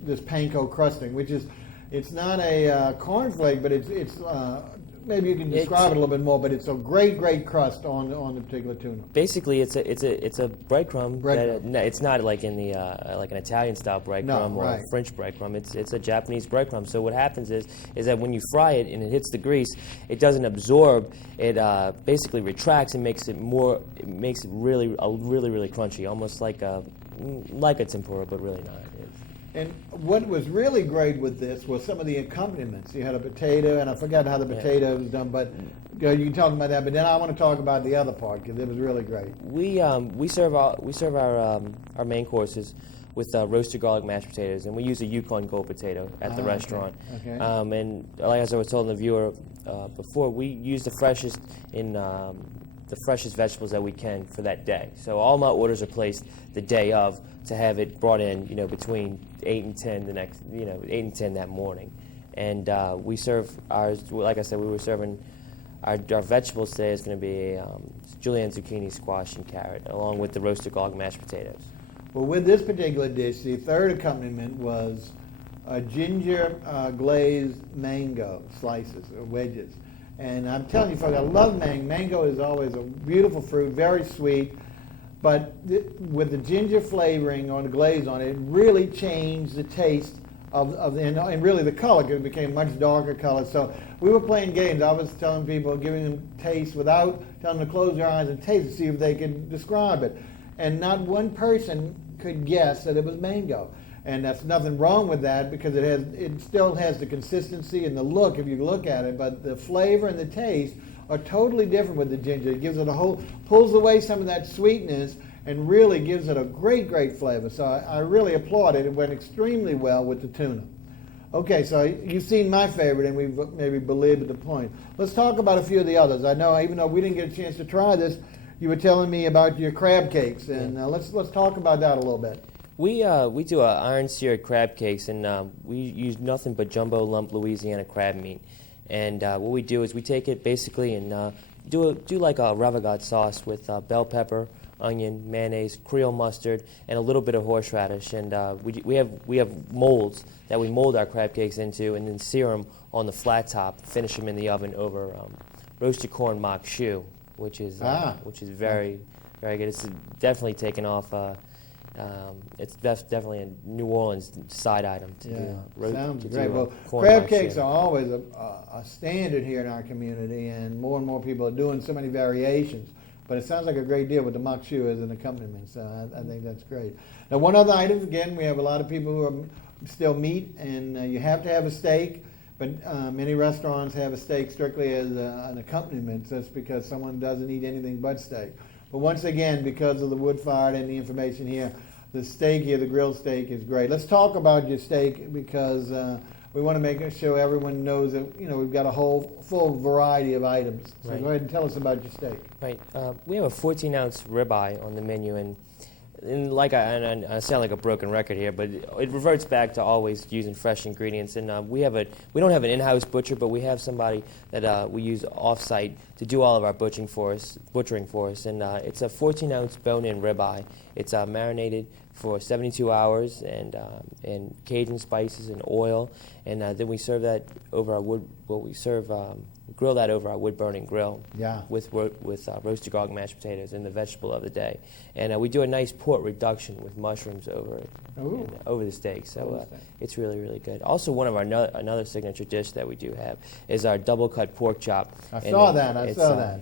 this panko crusting, which is, it's not a cornflake, but it's maybe you can describe it a little bit more, but it's a great, great crust on the particular tuna. Basically, it's a breadcrumb. It's not like in the like an Italian style breadcrumb or a French breadcrumb. It's a Japanese breadcrumb. So what happens is that when you fry it and it hits the grease, it doesn't absorb. It basically retracts and makes it really, really crunchy, almost like a tempura, but really not. And what was really great with this was some of the accompaniments. You had a potato, and I forgot how the potato was done, but you can talk about that. But then I want to talk about the other part because it was really great. We serve our main courses with roasted garlic mashed potatoes, and we use a Yukon Gold potato at the restaurant. Okay. And like as I was telling the viewer before, we use the freshest vegetables that we can for that day. So all my orders are placed the day of to have it brought in, between 8 and 10 the next, 8 and 10 that morning. And we serve ours, like I said, we were serving our vegetables today is going to be julienne zucchini, squash, and carrot, along with the roasted garlic mashed potatoes. Well, with this particular dish, the third accompaniment was ginger glazed mango slices or wedges. And I'm telling you, folks, I love mango. Mango is always a beautiful fruit, very sweet. But with the ginger flavoring on the glaze on it, it really changed the taste and really the color, because it became much darker color. So we were playing games. I was telling people, giving them taste without telling them to close their eyes and taste to see if they could describe it. And not one person could guess that it was mango. And that's nothing wrong with that, because it still has the consistency and the look if you look at it, but the flavor and the taste are totally different with the ginger. It gives it pulls away some of that sweetness and really gives it a great, great flavor. So I really applaud it. It went extremely well with the tuna. Okay, so you've seen my favorite, and we've maybe belabored the point. Let's talk about a few of the others. I know, even though we didn't get a chance to try this, you were telling me about your crab cakes, and let's talk about that a little bit. We do iron seared crab cakes, and we use nothing but jumbo lump Louisiana crab meat. And what we do is we take it basically and do like a ravagade sauce with bell pepper, onion, mayonnaise, Creole mustard, and a little bit of horseradish. And we have molds that we mold our crab cakes into, and then sear them on the flat top, finish them in the oven over roasted corn mock shoe, which is very, very good. It's definitely taken off. It's definitely a New Orleans side item to do. Sounds great. Well, crab cakes are always a standard here in our community, and more people are doing so many variations. But it sounds like a great deal with the mock shoe as an accompaniment, so I think that's great. Now, one other item, again, we have a lot of people who are still meat, and you have to have a steak, but many restaurants have a steak strictly as an accompaniment, just because someone doesn't eat anything but steak. But once again, because of the wood fired and the information here, the steak here, the grilled steak, is great. Let's talk about your steak, because we want to make sure everyone knows that we've got a whole full variety of items. So go ahead and tell us about your steak. Right. We have a 14-ounce ribeye on the menu, and I sound like a broken record here, but it reverts back to always using fresh ingredients. And we don't have an in-house butcher, but we have somebody that we use off-site to do all of our butchering for us. And it's a 14-ounce bone-in ribeye. It's marinated for 72 hours, and Cajun spices and oil, and then we serve that over our wood. Well, we grill that over our wood-burning grill. Yeah. With roasted garlic mashed potatoes and the vegetable of the day, and we do a nice pork reduction with mushrooms over it, over the steak. So it's really, really good. Also, one of our another signature dish that we do have is our double cut pork chop. I saw that.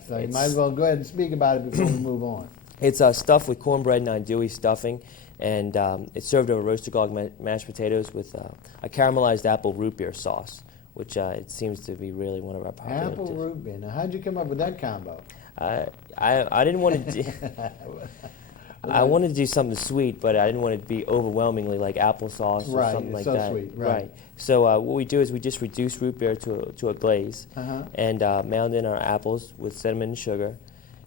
So you might as well go ahead and speak about it before we move on. It's stuffed with cornbread and andouille stuffing, and it's served over roasted garlic mashed potatoes with a caramelized apple root beer sauce, which it seems to be really one of our popular Apple dishes. root beer. Now, how'd you come up with that combo? I didn't want to. I wanted to do something sweet, but I didn't want it to be overwhelmingly like applesauce or something like that. Sweet, right. So what we do is we just reduce root beer to a glaze, and mound in our apples with cinnamon and sugar,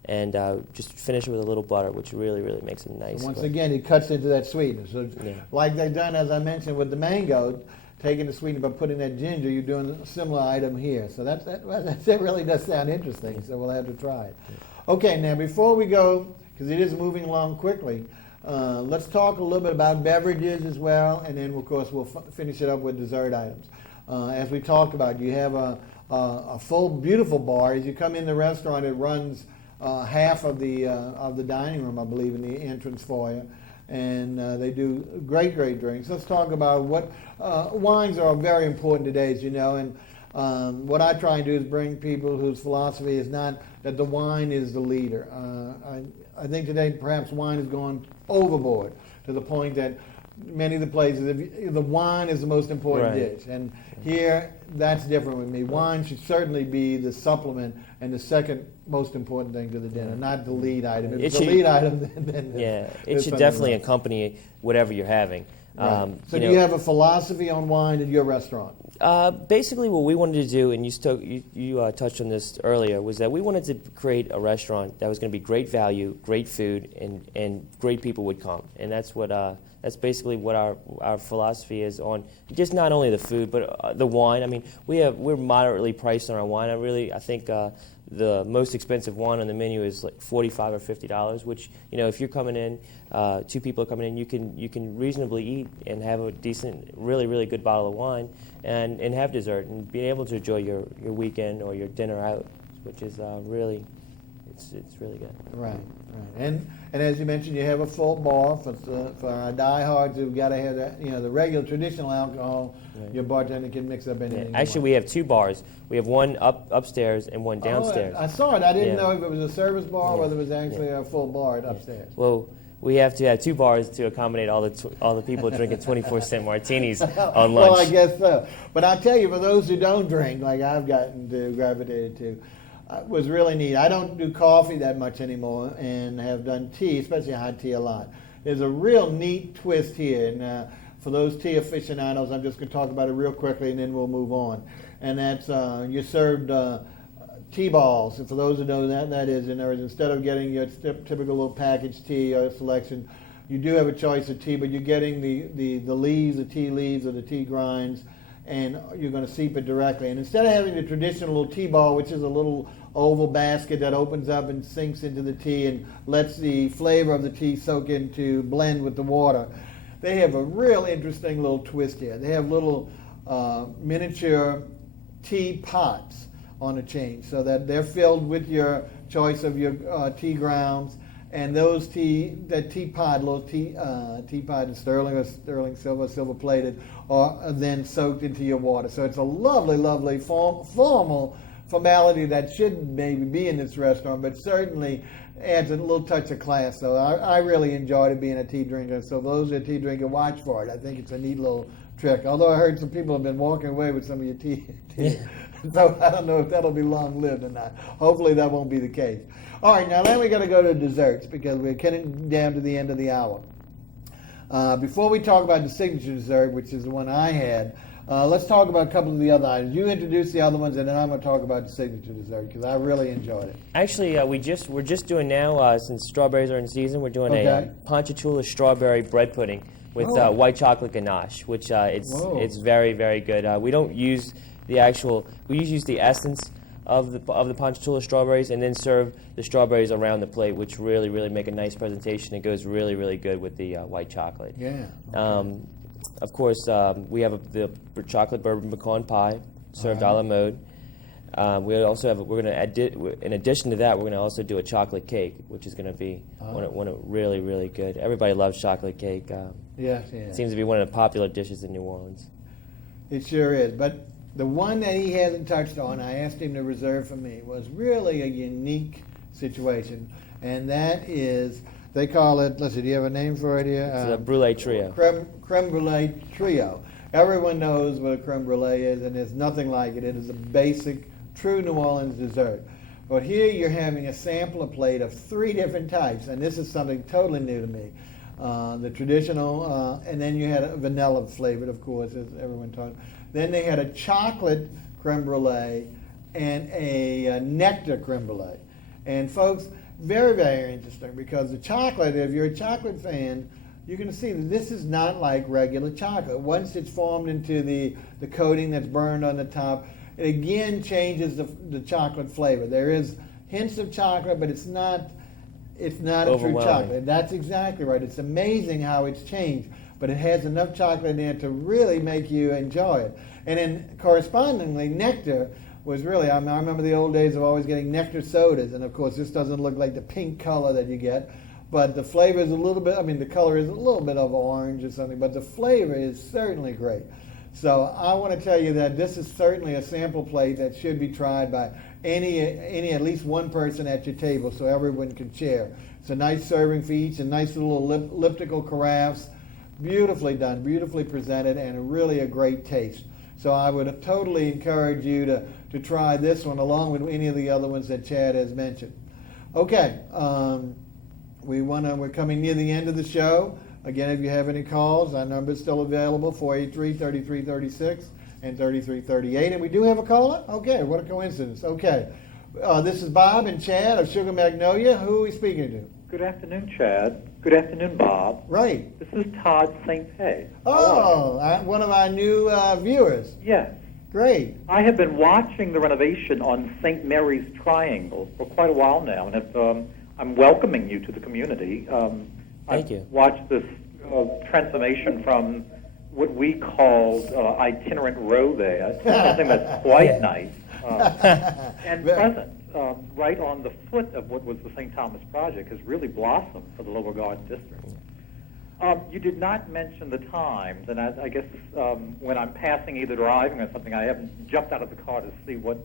and just finish it with a little butter, which really, really makes it nice. And once again, it cuts into that sweetness. So like they've done, as I mentioned, with the mango, taking the sweetness by putting that ginger, you're doing a similar item here. So that really does sound interesting, so we'll have to try it. Okay, now before we go, because it is moving along quickly, let's talk a little bit about beverages as well, and then, of course, we'll finish it up with dessert items. As we talked about, you have a full, beautiful bar. As you come in the restaurant, it runs half of the dining room, I believe, in the entrance foyer. And they do great drinks. Let's talk about what wines are very important today, as you know. And what I try and do is bring people whose philosophy is not that the wine is the leader. I think today perhaps wine has gone overboard to the point that many of the places, the wine is the most important dish. And here, that's different with me. Wine should certainly be the supplement and the second most important thing to the dinner, not the lead item. If it's the lead item, then it should definitely accompany whatever you're having. Right. So do you have a philosophy on wine at your restaurant? Basically, what we wanted to do, and you touched on this earlier, was that we wanted to create a restaurant that was going to be great value, great food, and great people would come. And that's what that's basically what our philosophy is on just not only the food but the wine. I mean, we're moderately priced on our wine. I think the most expensive wine on the menu is like $45 or $50, which, if you're coming in, two people are coming in, you can reasonably eat and have a decent, really, really good bottle of wine and have dessert and be able to enjoy your weekend or your dinner out, which is really, it's really good. Right. And as you mentioned, you have a full bar for our diehards who've got to have that, the regular traditional alcohol. Right. Your bartender can mix up anything. Actually, we have two bars. We have one upstairs and one downstairs. I saw it. I didn't know if it was a service bar or whether it was actually a full bar upstairs. Well, we have to have two bars to accommodate all the people drinking 24-cent martinis on lunch. Well, I guess so. But I'll tell you, for those who don't drink, like I've gotten to gravitate to, was really neat. I don't do coffee that much anymore and have done tea, especially hot tea, a lot. There's a real neat twist here. And for those tea aficionados, I'm just going to talk about it real quickly and then we'll move on. And that's you're served tea balls. And for those who know that is, in other words, instead of getting your typical little packaged tea or selection, you do have a choice of tea, but you're getting the leaves, the tea leaves or the tea grinds, and you're going to seep it directly. And instead of having the traditional little tea ball, which is a little oval basket that opens up and sinks into the tea and lets the flavor of the tea soak into blend with the water, they have a real interesting little twist here. They have little miniature tea pots on a chain, so that they're filled with your choice of your tea grounds, and those teapot is sterling silver plated, are then soaked into your water. So it's a lovely formal formality that shouldn't maybe be in this restaurant, but certainly adds a little touch of class. So I really enjoyed it being a tea drinker. So those who are a tea drinker, watch for it. I think it's a neat little trick. Although I heard some people have been walking away with some of your tea. So I don't know if that'll be long-lived or not. Hopefully that won't be the case. All right, now then we got to go to desserts because we're getting down to the end of the hour. Before we talk about the signature dessert, which is the one I had, let's talk about a couple of the other items. You introduce the other ones, and then I'm going to talk about the signature dessert because I really enjoyed it. Actually, we're just doing now, since strawberries are in season, we're doing a Ponchatoula strawberry bread pudding with white chocolate ganache, which it's very, very good. We don't use the actual, we use the essence of the Ponchatoula strawberries, and then serve the strawberries around the plate, which really make a nice presentation. It goes really good with the white chocolate. Yeah. Okay. Of course, we have the chocolate bourbon pecan pie served a la mode. We also have. We're going to, in addition to that, we're going to also do a chocolate cake, which is going to be one of really good. Everybody loves chocolate cake. Yes, yeah. It seems to be one of the popular dishes in New Orleans. It sure is. But the one that he hasn't touched on, I asked him to reserve for me, was really a unique situation, and that is, they call it, let's see, do you have a name for it here? It's a brulee trio. Creme brulee trio. Everyone knows what a creme brulee is, and there's nothing like it. It is a basic, true New Orleans dessert. But here you're having a sampler plate of 3 different types, and this is something totally new to me. The traditional, and then you had a vanilla flavored, of course, as everyone talked. Then they had a chocolate creme brulee and a nectar creme brulee. And folks, very interesting, because the chocolate, if you're a chocolate fan, you're going to see that this is not like regular chocolate. Once it's formed into the coating that's burned on the top, it again changes the chocolate flavor. There is hints of chocolate, but it's not a true chocolate. That's exactly right. It's amazing how it's changed, but it has enough chocolate in there to really make you enjoy it. And then correspondingly, nectar was really, I remember the old days of always getting nectar sodas, and of course this doesn't look like the pink color that you get, but the flavor is a little bit, the color is a little bit of orange or something, but the flavor is certainly great. So I want to tell you that this is certainly a sample plate that should be tried by any at least one person at your table, so everyone can share. It's a nice serving for each, and nice little elliptical carafes, beautifully done, beautifully presented, and really a great taste. So I would totally encourage you to try this one along with any of the other ones that Chad has mentioned. Okay, we're coming near the end of the show. Again, if you have any calls, our number is still available, 483-3336 and 3338. And we do have a caller? Okay, what a coincidence. Okay, this is Bob and Chad of Sugar Magnolia. Who are we speaking to? Good afternoon, Chad. Good afternoon, Bob. Right. This is Todd St. Pay. Oh, one of our new viewers. Yes. Great. I have been watching the renovation on St. Mary's Triangle for quite a while now, and I'm welcoming you to the community. Thank you. I've watched this transformation from what we called itinerant row there to something that's quite nice and present. Right on the foot of what was the St. Thomas Project has really blossomed for the Lower Garden District. You did not mention the times, and I guess when I'm passing either driving or something, I haven't jumped out of the car to see what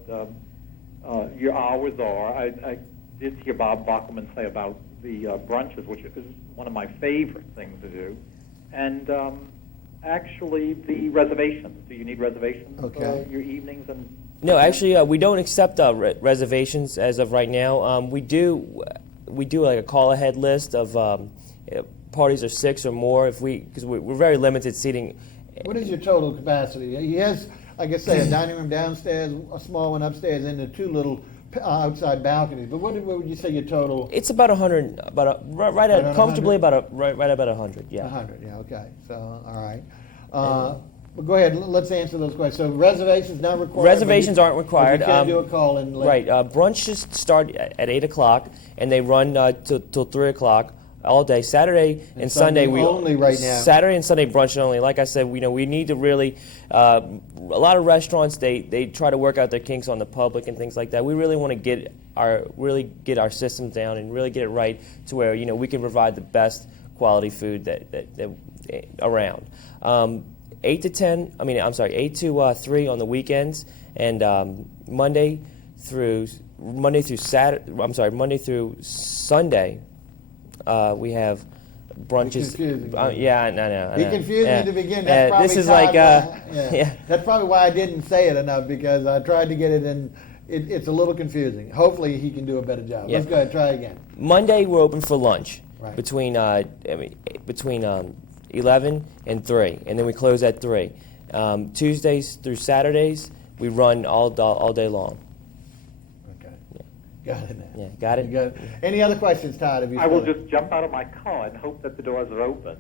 your hours are. I did hear Bob Bockelman say about the brunches, which is one of my favorite things to do, and actually the reservations. Do you need reservations for your evenings? And no, actually, we don't accept reservations as of right now. We do like a call-ahead list of parties of 6 or more because we're very limited seating. What is your total capacity? He has, like I say, a dining room downstairs, a small one upstairs, and the 2 little outside balconies. But what would you say your total? It's about 100, comfortably 100? right about 100. Yeah. 100. Yeah. Okay. So all right. Well, go ahead. Let's answer those questions. So reservations not required. Reservations aren't required. You can't do a call in late. Right. Brunches start at 8 o'clock and they run till 3 o'clock all day. Saturday and Sunday we only right now. Saturday and Sunday brunch only. Like I said, we need to really. A lot of restaurants they try to work out their kinks on the public and things like that. We really want to get our systems down and really get it right to where we can provide the best quality food that around. 8 to 3 on the weekends, and Monday through Sunday, we have brunches. Yeah, I know. He confused me to begin. That's probably this is like, yeah. That's probably why I didn't say it enough, because I tried to get it in. It's a little confusing. Hopefully, he can do a better job. Yeah. Let's go ahead, try again. Monday, we're open for lunch between 11 and 3, and then we close at 3. Tuesdays through Saturdays, we run all day long. Okay. Got it now. Yeah, got it? You got it. Any other questions, Todd? Have you I will still- just jump out of my car and hope that the doors are open.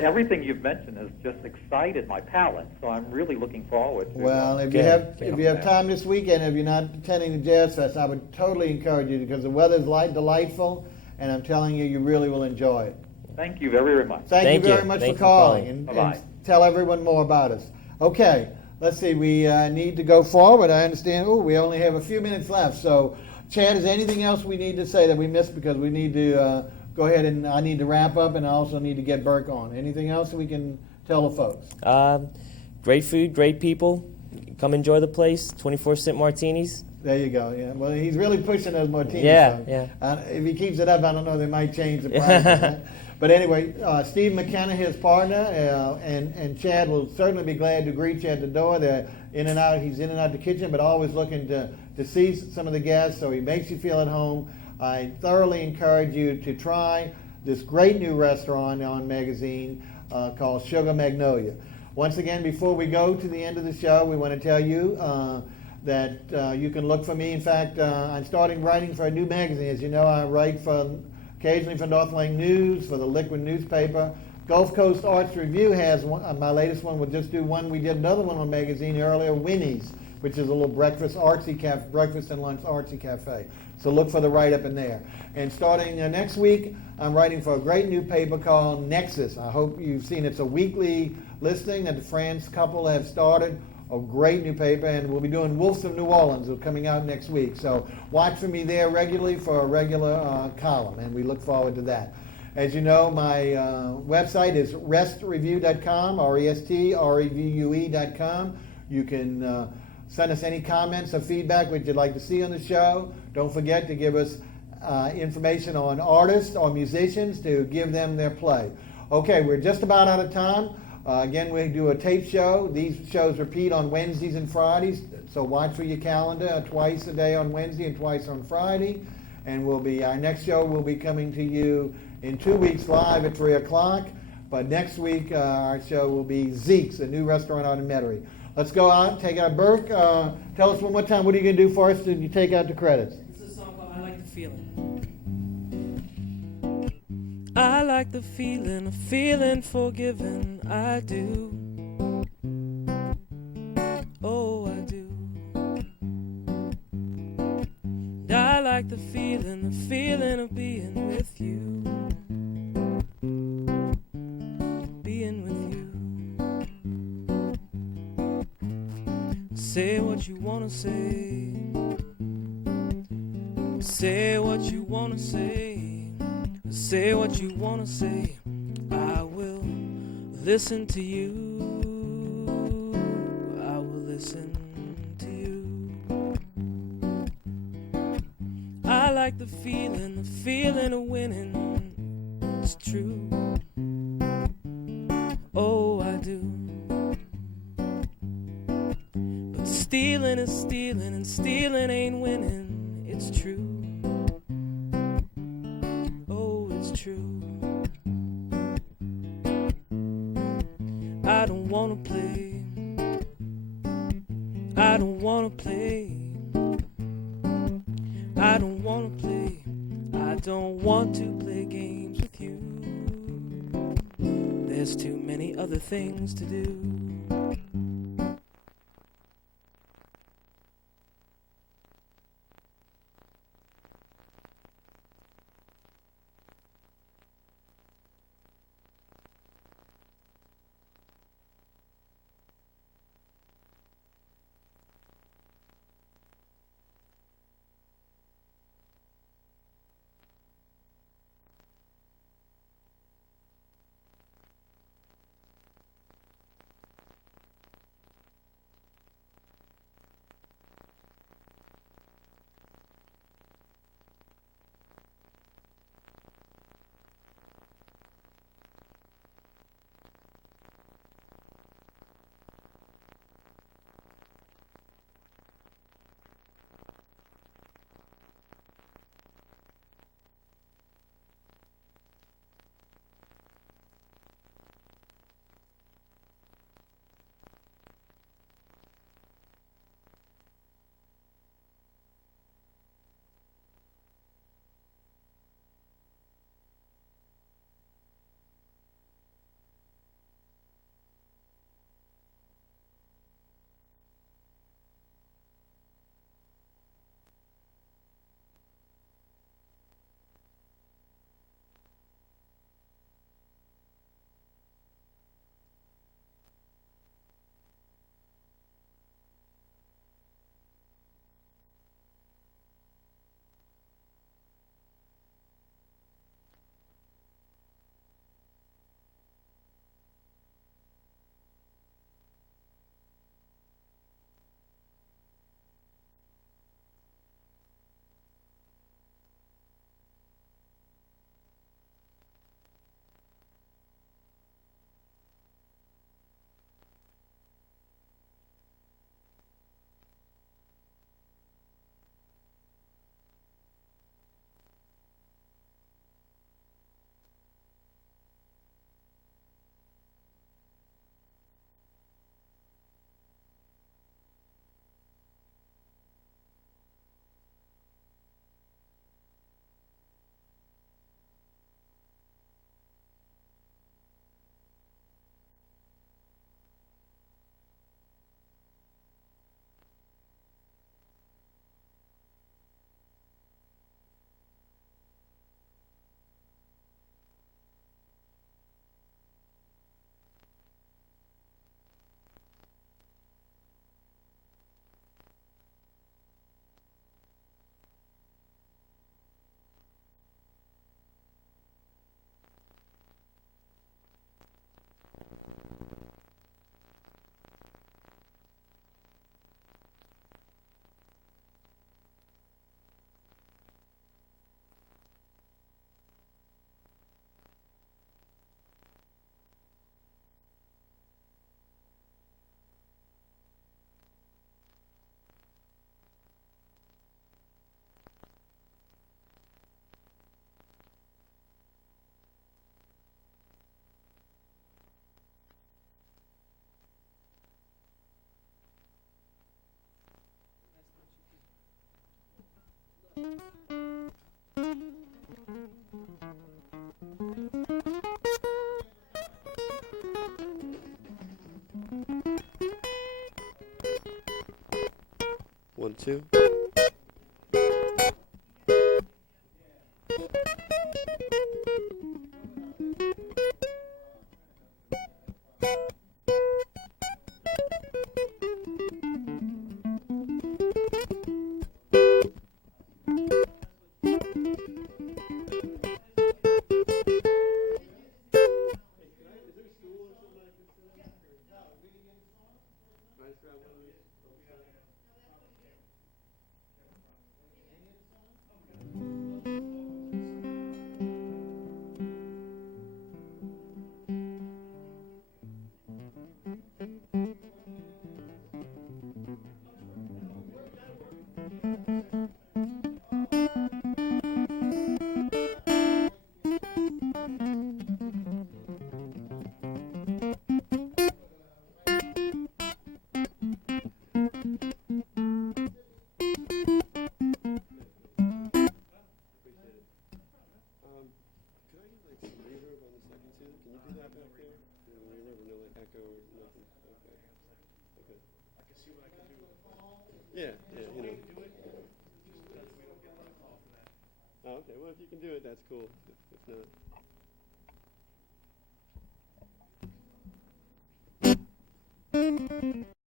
Everything you've mentioned has just excited my palate, so I'm really looking forward to Well, if Good. you have time this weekend, if you're not attending the Jazz Fest, I would totally encourage you because the weather's delightful, and I'm telling you, you really will enjoy it. Thank you very, very much. Thank you very much Thank for you for calling, calling. and Bye-bye. tell everyone more about us. Okay, let's see. We need to go forward. I understand. Oh, we only have a few minutes left. So, Chad, is there anything else we need to say that we missed because we need to go ahead and I need to wrap up, and I also need to get Burke on. Anything else that we can tell the folks? Great food, great people. Come enjoy the place. 24-cent martinis. There you go. Yeah. Well, he's really pushing those martinis. Yeah, so, yeah. If he keeps it up, I don't know. They might change the price. Right? But anyway, Steve McKenna, his partner, and Chad will certainly be glad to greet you at the door. They're in and out. He's in and out the kitchen, but always looking to see some of the guests, so he makes you feel at home. I thoroughly encourage you to try this great new restaurant on Magazine called Sugar Magnolia. Once again, before we go to the end of the show, we want to tell you that you can look for me. In fact, I'm starting writing for a new magazine. As you know, I write occasionally for North Lake News, for the Liquid newspaper. Gulf Coast Arts Review has one, my latest one. We'll just do one. We did another one on magazine earlier, Winnie's, which is a little breakfast and lunch artsy cafe. So look for the write-up in there. And starting next week, I'm writing for a great new paper called Nexus. I hope you've seen it. It's a weekly listing that the France couple have started. A great new paper, and we'll be doing Wolves of New Orleans coming out next week. So watch for me there regularly for a regular column, and we look forward to that. As you know, my website is restrevue.com, restrevue.com. You can send us any comments or feedback which you'd like to see on the show. Don't forget to give us information on artists or musicians to give them their play. Okay, we're just about out of time. Again, we do a tape show. These shows repeat on Wednesdays and Fridays, so watch for your calendar twice a day on Wednesday and twice on Friday. And our next show will be coming to you in 2 weeks live at 3 o'clock. But next week, our show will be Zeke's, a new restaurant out in Metairie. Let's go out, take out Burke. Tell us one more time, what are you going to do for us? Did you take out the credits? It's a song called I Like the Feeling. I like the feeling of feeling forgiven. I do. Oh, I do. I like the feeling of being with you. Being with you. Say what you wanna say. Say what you wanna say. Say what you wanna say. I will listen to you. I will listen to you. I like the feeling of winning. It's true. Oh, I do. But stealing is stealing, and stealing ain't winning. It's true. True. I don't wanna play. I don't wanna play. I don't wanna play. I don't want to play games with you. There's too many other things to do. 1, 2. Yeah, you know. Oh, okay, well, if you can do it, that's cool. If not.